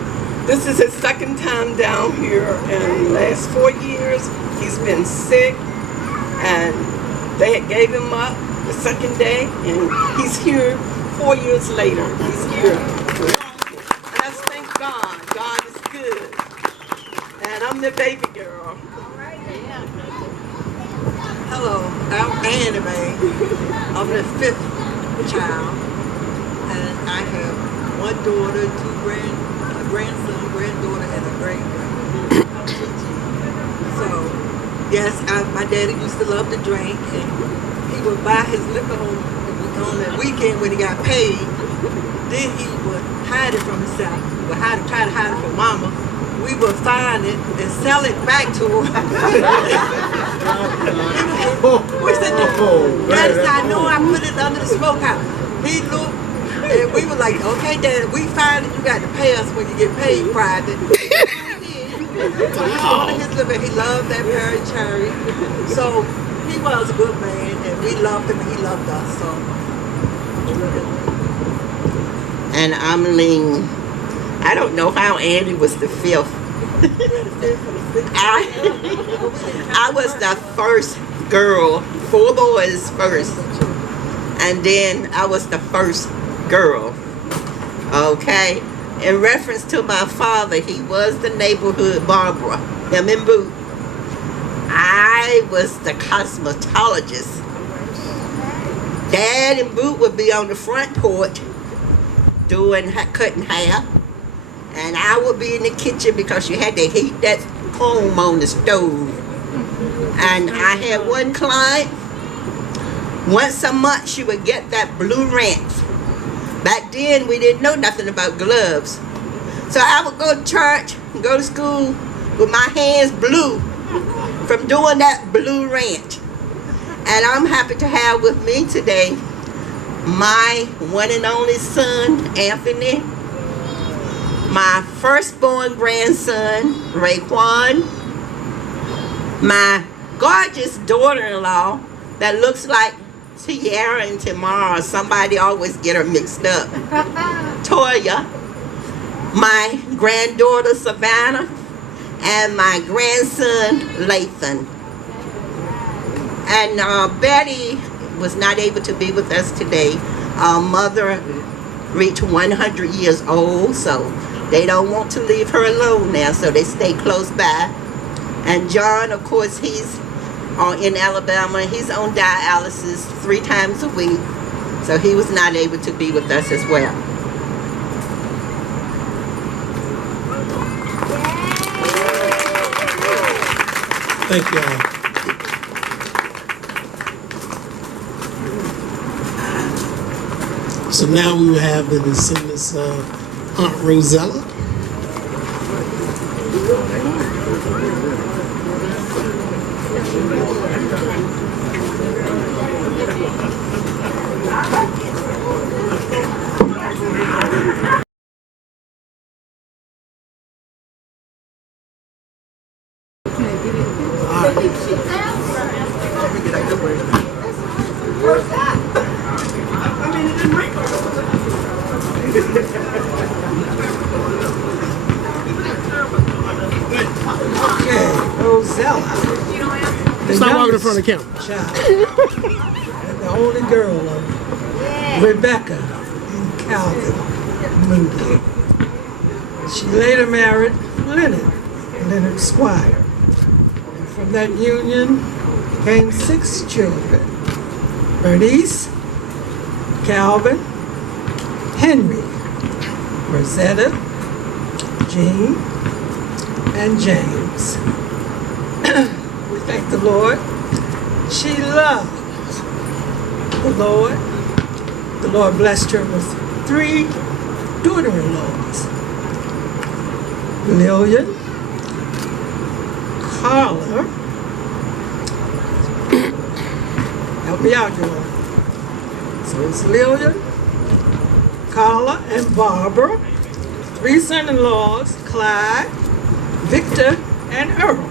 This is his second time down here in the last 4 years. He's been sick, and they gave him up the second day, and he's here 4 years later. He's here. And let's thank God. God is good. And I'm the baby girl. Hello, I'm Annie Mae. I'm the 5th child, and I have 1 daughter, 2 grandson, granddaughter, and a great-granddaughter. So, yes, my daddy used to love to drink, and he would buy his liquor on the weekend when he got paid. Then he would hide it from himself. He would try to hide it from mama. We would find it and sell it back to him. We said, Daddy said, I know I put it under the smokehouse. He looked, and we were like, okay, Daddy, we find it. You got to pay us when you get paid Friday. He loved that Perry Cherry. So he was a good man, and we loved him, and he loved us. So. And I'm Ling. I don't know how Andy was the 5th. I was the first girl, 4 boys first, and then I was the first girl. Okay. In reference to my father, he was the neighborhood barber, him and Boot. I was the cosmetologist. Dad and Boot would be on the front porch cutting hair, and I would be in the kitchen because you had to heat that comb on the stove. And I had one client, once a month she would get that blue ranch. Back then, we didn't know nothing about gloves. So I would go to church and go to school with my hands blue from doing that Blue Ranch. And I'm happy to have with me today my one and only son, Anthony, my firstborn grandson, Raekwon, my gorgeous daughter-in-law that looks like Tiara and Tamara. Somebody always get her mixed up. Toya, my granddaughter, Savannah, and my grandson, Lathan. And Betty was not able to be with us today. Our mother reached 100 years old, so they don't want to leave her alone now, so they stay close by. And John, of course, he's in Alabama. He's on dialysis 3 times a week, so he was not able to be with us as well. Thank you all. So now we will have the descendants of Aunt Rosella. Stop walking in front of the camera. Child. And the only girl of Rebecca and Calvin Moody. She later married Leonard Squire. And from that union came 6 children: Bernice, Calvin, Henry, Rosetta, Jean, and James. We thank the Lord. She loved the Lord. The Lord blessed her with 3 daughter-in-laws: Lillian, Carla, help me out, y'all. So it's Lillian, Carla, and Barbara. 3 son-in-laws: Clyde, Victor, and Earl.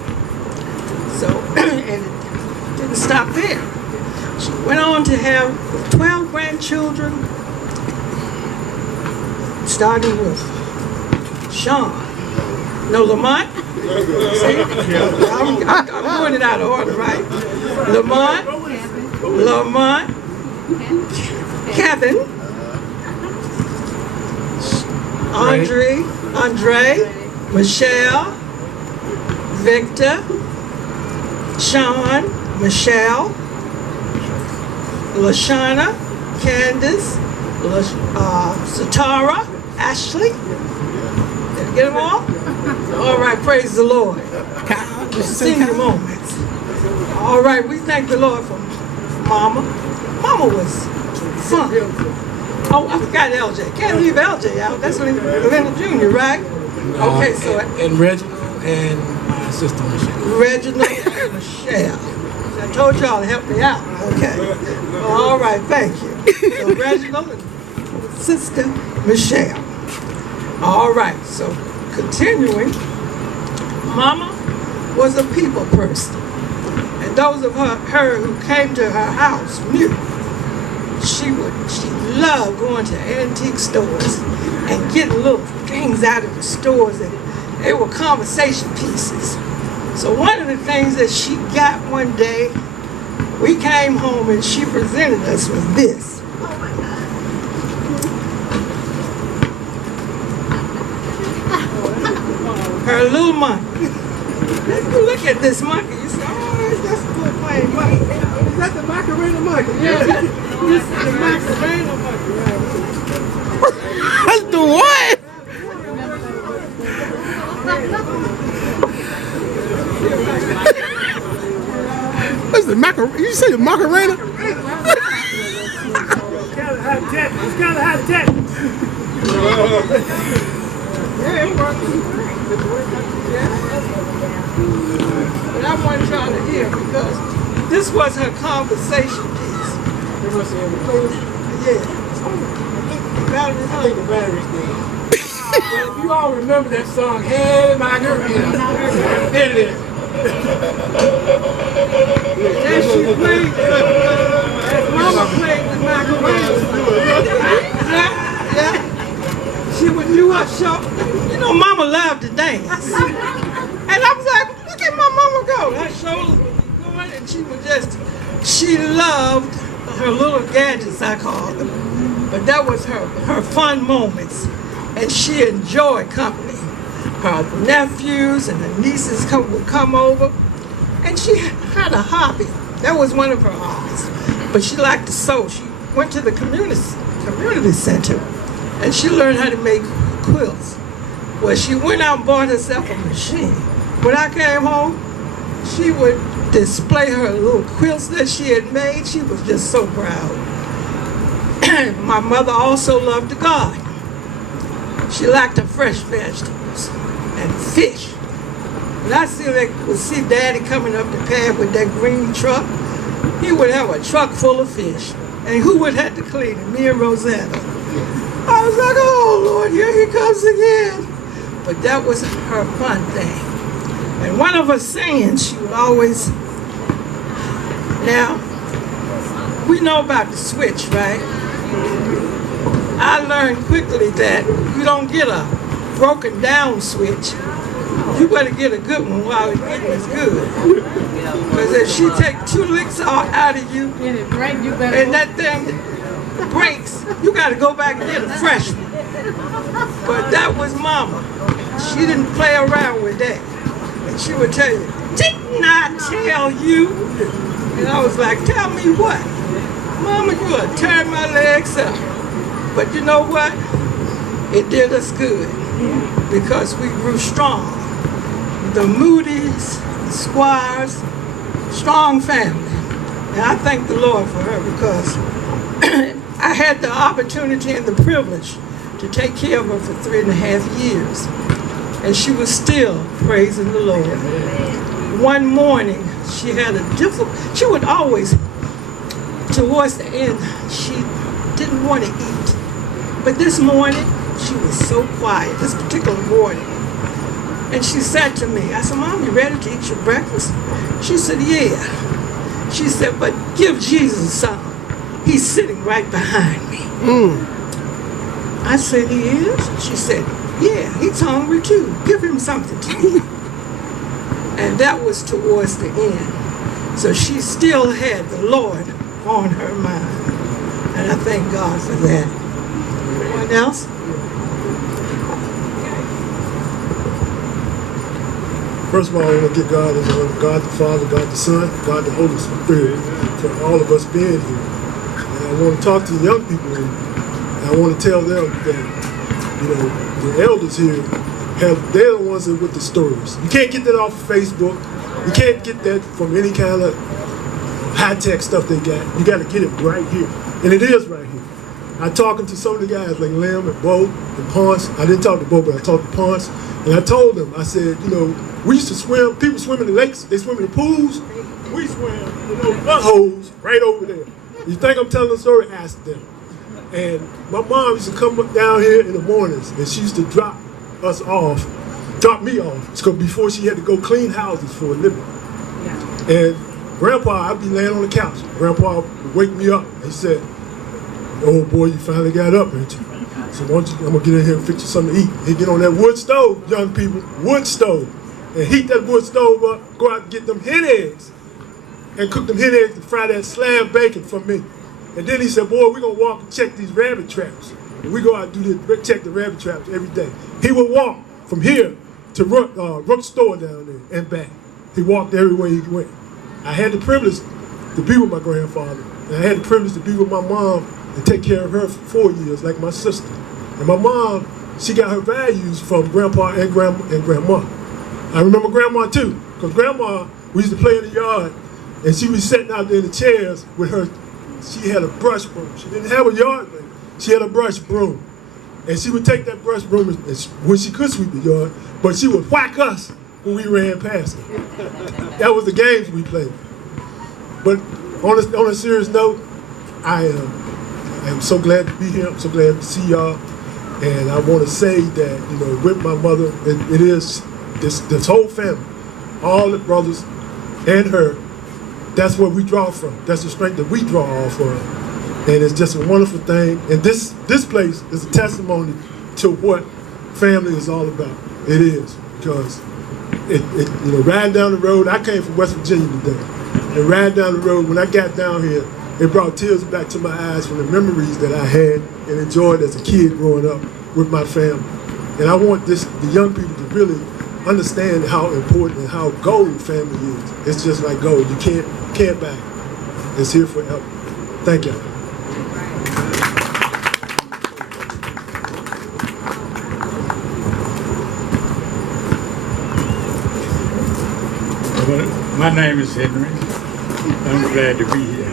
So, and it didn't stop there. She went on to have 12 grandchildren, starting with Sean. No, Lamont? See? I'm doing it out of order, right? Lamont, Kevin, Andre, Michelle, Victor, Sean, Michelle, Lashana, Candace, Satara, Ashley. Did I get them all? All right, praise the Lord. Senior moments. All right, we thank the Lord for Mama. Mama was fun. Oh, I forgot LJ. Can't leave LJ out. That's Leonard Jr., right? Okay, so. And Reginald and my sister Michelle. Reginald and Michelle. I told y'all to help me out. Okay. All right, thank you. So Reginald and sister Michelle. All right, so continuing, Mama was a people person. And those of her who came to her house knew she loved going to antique stores and getting little things out of the stores, and they were conversation pieces. So one of the things that she got one day, we came home and she presented us with this. Her little monkey. You look at this monkey, you say, oh, that's a good playing monkey. Is that the Macarena monkey? Yeah, this is the Macarena monkey. That's the what? What's the Macarena? You say the Macarena? It's kind of high tech. Yeah, it works. But I want y'all to hear because this was her conversation piece. They must have played it. Yeah. I think the battery's dead. But if you all remember that song, Hey Margarita, there it is. As she played, as Mama played the Macarena. Yeah. She would do her show. You know, Mama loved to dance. And I was like, look at my mama go. Her shoulders would be going and she loved her little gadgets, I call them. But that was her fun moments. And she enjoyed company. Her nephews and her nieces would come over. And she had a hobby. That was one of her hobbies. But she liked to sew. She went to the community center and she learned how to make quilts. Well, she went out and bought herself a machine. When I came home, she would display her little quilts that she had made. She was just so proud. My mother also loved to garden. She liked her fresh vegetables and fish. When I would see Daddy coming up the path with that green truck, he would have a truck full of fish. And who would have to clean it? Me and Rosanna. I was like, oh Lord, here he comes again. But that was her fun thing. And one of her sayings, she would always, now, we know about the switch, right? I learned quickly that you don't get a broken down switch. You better get a good one while it's getting as good. Because if she take 2 licks out of you, and that thing breaks, you got to go back and get a fresh one. But that was Mama. She didn't play around with that. And she would tell you, didn't I tell you? And I was like, tell me what? Mama, you would tear my legs up. But you know what? It did us good because we grew strong. The Moody's, the Squires, strong family. And I thank the Lord for her because I had the opportunity and the privilege to take care of her for 3.5 years. And she was still praising the Lord. One morning, she had a she would always, towards the end, she didn't want to eat. But this morning, she was so quiet, this particular morning. And she said to me, I said, Mom, you ready to eat your breakfast? She said, yeah. She said, but give Jesus some. He's sitting right behind me. I said, he is? She said, yeah, he's hungry too. Give him something to eat. And that was towards the end. So she still had the Lord on her mind. And I thank God for that. Anyone else? First of all, I want to give God as God the Father, God the Son, God the Holy Spirit, for all of us being here. And I want to talk to the young people, and I want to tell them that, you know, the elders here they're the ones that with the stories. You can't get that off of Facebook. You can't get that from any kind of high-tech stuff they got. You got to get it right here. And it is right here. I'm talking to some of the guys like Lim and Bo and Ponce. I didn't talk to Bo, but I talked to Ponce. And I told them, I said, you know, we used to swim, people swim in the lakes, they swim in the pools. We swim in those holes right over there. You think I'm telling a story? Ask them. And my mom used to come up down here in the mornings and she used to drop me off. Because before she had to go clean houses for a living. And Grandpa, I'd be laying on the couch. Grandpa would wake me up and he said, oh boy, you finally got up, ain't you? So I'm gonna get in here and fix you something to eat. He'd get on that wood stove, young people, wood stove. And heat that wood stove up, go out and get them hen eggs. And cook them hen eggs and fry that slab bacon for me. And then he said, boy, we're gonna walk and check these rabbit traps. And we go out and do this, check the rabbit traps every day. He would walk from here to Rook's store down there and back. He walked everywhere he went. I had the privilege to be with my grandfather. And I had the privilege to be with my mom and take care of her for 4 years, like my sister. And my mom, she got her values from Grandpa and Grandma. I remember Grandma too, because Grandma, we used to play in the yard, and she was sitting out there in the chairs with her, she had a brush broom. She didn't have a yard man. She had a brush broom. And she would take that brush broom, and when she could sweep the yard, but she would whack us when we ran past them. That was the games we played. But on a serious note, I am so glad to be here. I'm so glad to see y'all. And I want to say that, you know, with my mother, it is this whole family, all the brothers and her, that's where we draw from. That's the strength that we draw off of. And it's just a wonderful thing. And this place is a testimony to what family is all about. It is, because you know, riding down the road, I came from West Virginia today, and riding down the road, when I got down here, it brought tears back to my eyes from the memories that I had and enjoyed as a kid growing up with my family. And I want the young people to really understand how important and how gold family is. It's just like gold. You can't buy it. It's here forever. Thank you. My name is Henry. I'm glad to be here.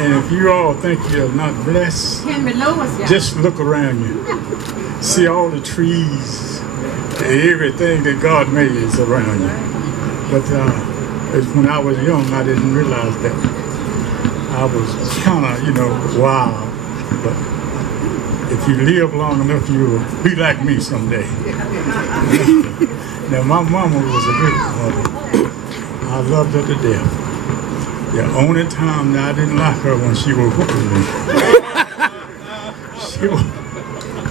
And if you all think you're not blessed, just look around you. See all the trees, everything that God made is around you. But when I was young, I didn't realize that. I was kind of, you know, wild. But if you live long enough, you'll be like me someday. Now, my mama was a good mother. I loved her to death. The only time that I didn't like her when she was whooping me.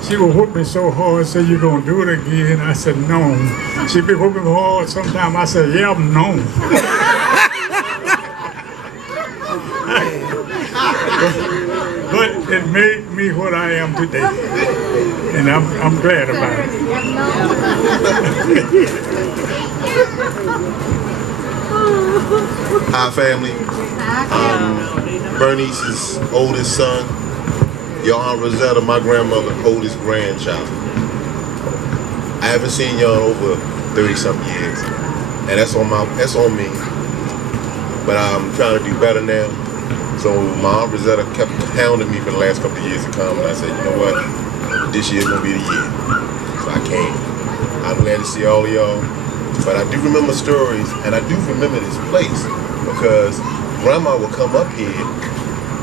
She would whoop me so hard, say, "You gonna do it again?" I said, "No." She'd be whooping me hard. Sometimes I said, "Yeah, I'm no." But it made me what I am today. And I'm glad about it. Hi, family. Bernice's oldest son. Your Aunt Rosetta, my grandmother, oldest grandchild. I haven't seen y'all over 30-something years, and that's on me. But I'm trying to do better now. So my Aunt Rosetta kept hounding me for the last couple of years to come, and I said, you know what? This year's gonna be the year. So I came. I'm glad to see all of y'all. But I do remember stories, and I do remember this place because Grandma would come up here,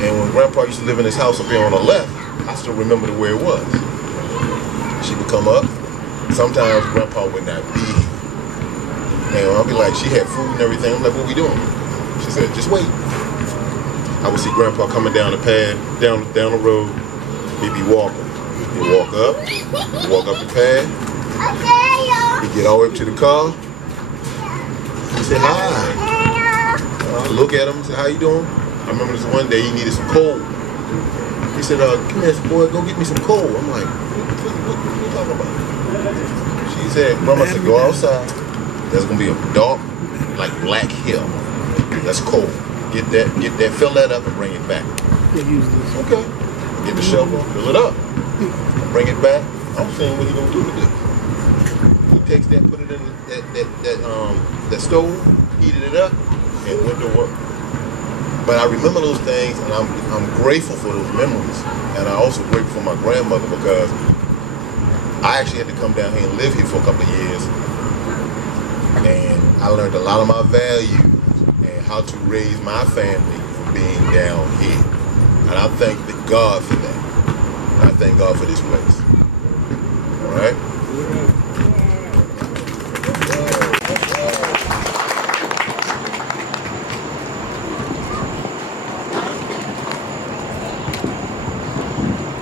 and when Grandpa used to live in his house up here on the left, I still remember where it was. She would come up. Sometimes Grandpa would not be here. And I'll be like, she had food and everything. I'm like, what we doing? She said, just wait. I would see Grandpa coming down the path, down the road. He'd be walking. He'd walk up the path. He'd get all the way up to the car. He'd say, hi. I look at him and say, how you doing? I remember this one day he needed some coal. He said, come here, boy, go get me some coal. I'm like, what are you talking about? She said, Mama said, go outside. There's gonna be a dark, like black hill. That's coal. Get that, fill that up and bring it back. Okay. Get the shovel, fill it up. Bring it back. I'm saying what he gonna do with it. He takes that, put it in that stove, heated it up, and went to work. But I remember those things, and I'm grateful for those memories. And I'm also grateful for my grandmother because I actually had to come down here and live here for a couple of years. And I learned a lot of my values and how to raise my family from being down here. And I thank God for that. And I thank God for this place. All right?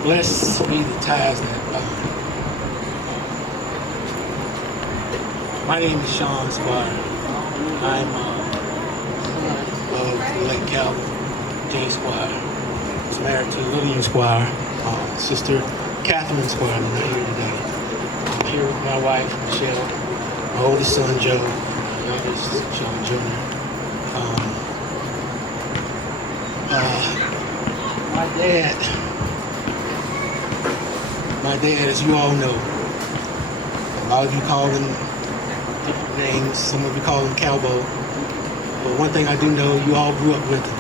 Blessed be the ties that bind. My name is Sean Squire. I'm of the late Calvin, James Squire. I was married to Lillian Squire, sister Catherine Squire, and I'm not here today. I'm here with my wife, Michelle, my oldest son, Joe, my youngest, Sean Jr. My dad, as you all know, a lot of you call him different names, some of you call him Cowboy, but one thing I do know, you all grew up with him.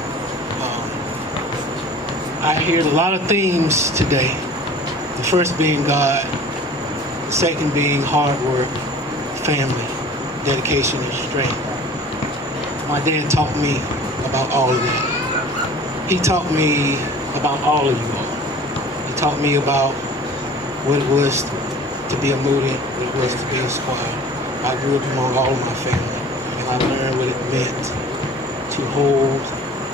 I heard a lot of themes today, the first being God, the Second being hard work, family, dedication, and strength. My dad taught me about all of that. He taught me about all of you all. He taught me about what it was to be a Moody, what it was to be a Squire. I grew up among all of my family, and I learned what it meant to hold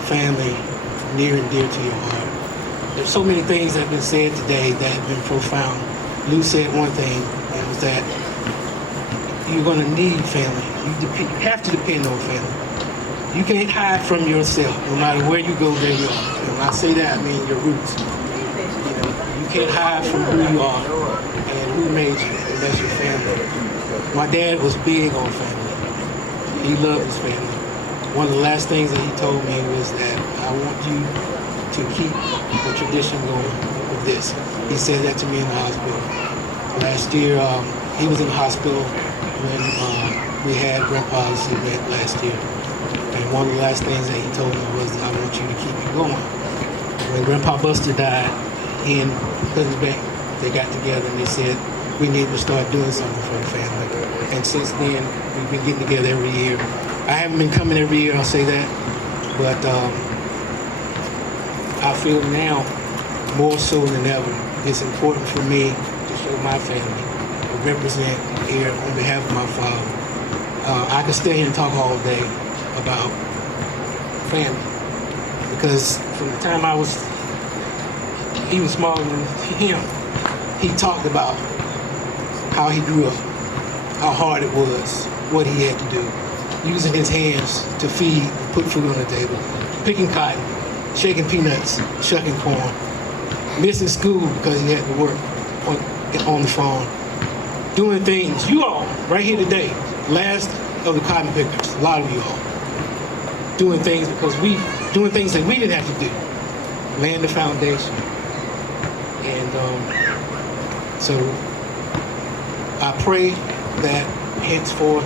family near and dear to your heart. There's so many things that have been said today that have been profound. Lou said one thing, and it was that you're going to need family. You have to depend on family. You can't hide from yourself. No matter where you go, there you are. And when I say that, I mean your roots. You can't hide from who you are and who made you, and that's your family. My dad was big on family. He loved his family. One of the last things that he told me was that I want you to keep the tradition going of this. He said that to me in the hospital. Last year, he was in the hospital when we had Grandpa's event last year. And one of the last things that he told me was, I want you to keep it going. When Grandpa Buster died, he and Cousin Beck, they got together and they said, we need to start doing something for the family. And since then, we've been getting together every year. I haven't been coming every year, I'll say that. But I feel now, more so than ever, it's important for me to show my family, to represent here on behalf of my father. I could stay here and talk all day about family, because from the time he was smaller than him, he talked about how he grew up, how hard it was, what he had to do, using his hands to feed and put food on the table, picking cotton, shaking peanuts, shucking corn, missing school because he had to work on the farm, doing things, you all, right here today, last of the cotton pickers, a lot of you all, doing things doing things that we didn't have to do, laying the foundation. And so I pray that henceforth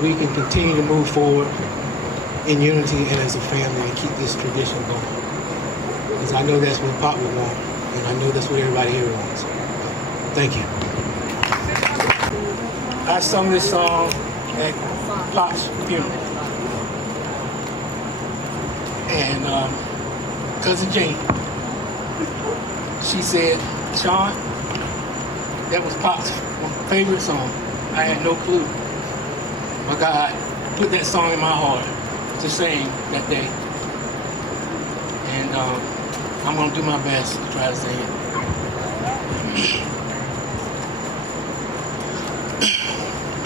we can continue to move forward in unity and as a family and keep this tradition going. Because I know that's what Pop would want, and I know that's what everybody here wants. Thank you. I sung this song at Pop's funeral. And Cousin Jane, she said, Sean, that was Pop's favorite song. I had no clue. But God put that song in my heart to sing that day. And I'm going to do my best to try to sing it.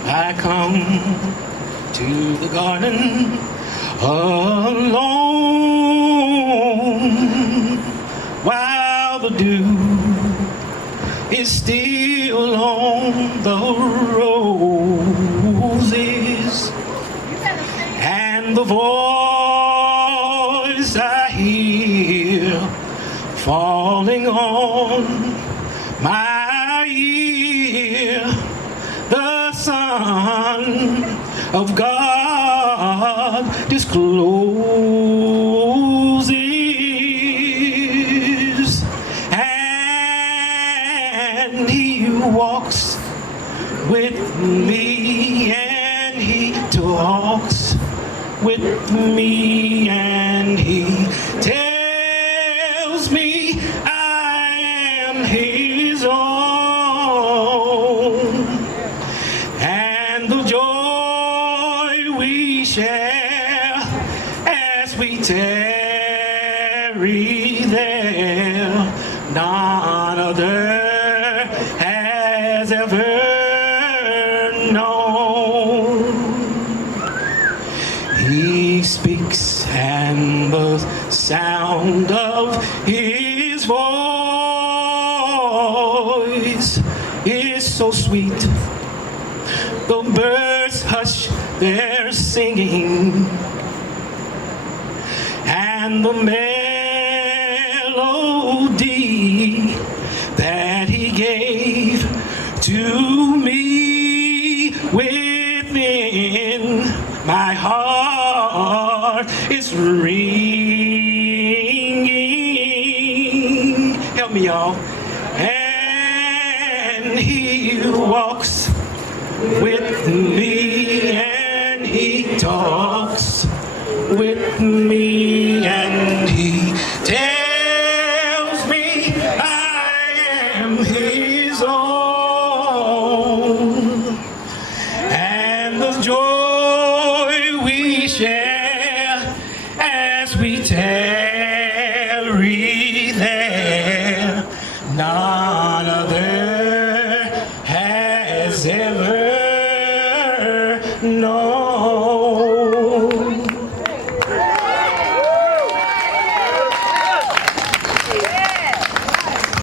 I come to the garden alone while the dew is still on the roses, and the voice I hear falling on my ear, the Son of God discloses, and He walks with me, and He talks with me, and He tells me I am His own, and the joy we share as we tarry there, none other has ever known. He speaks, and the sound of His voice is so sweet. The birds hush their singing, and the melody that He gave to me within my heart is ringing. Help me, y'all. And He with me, and he talks with me, and he tells me I am his own, and the joy we share as we tarry there, none other has ever known.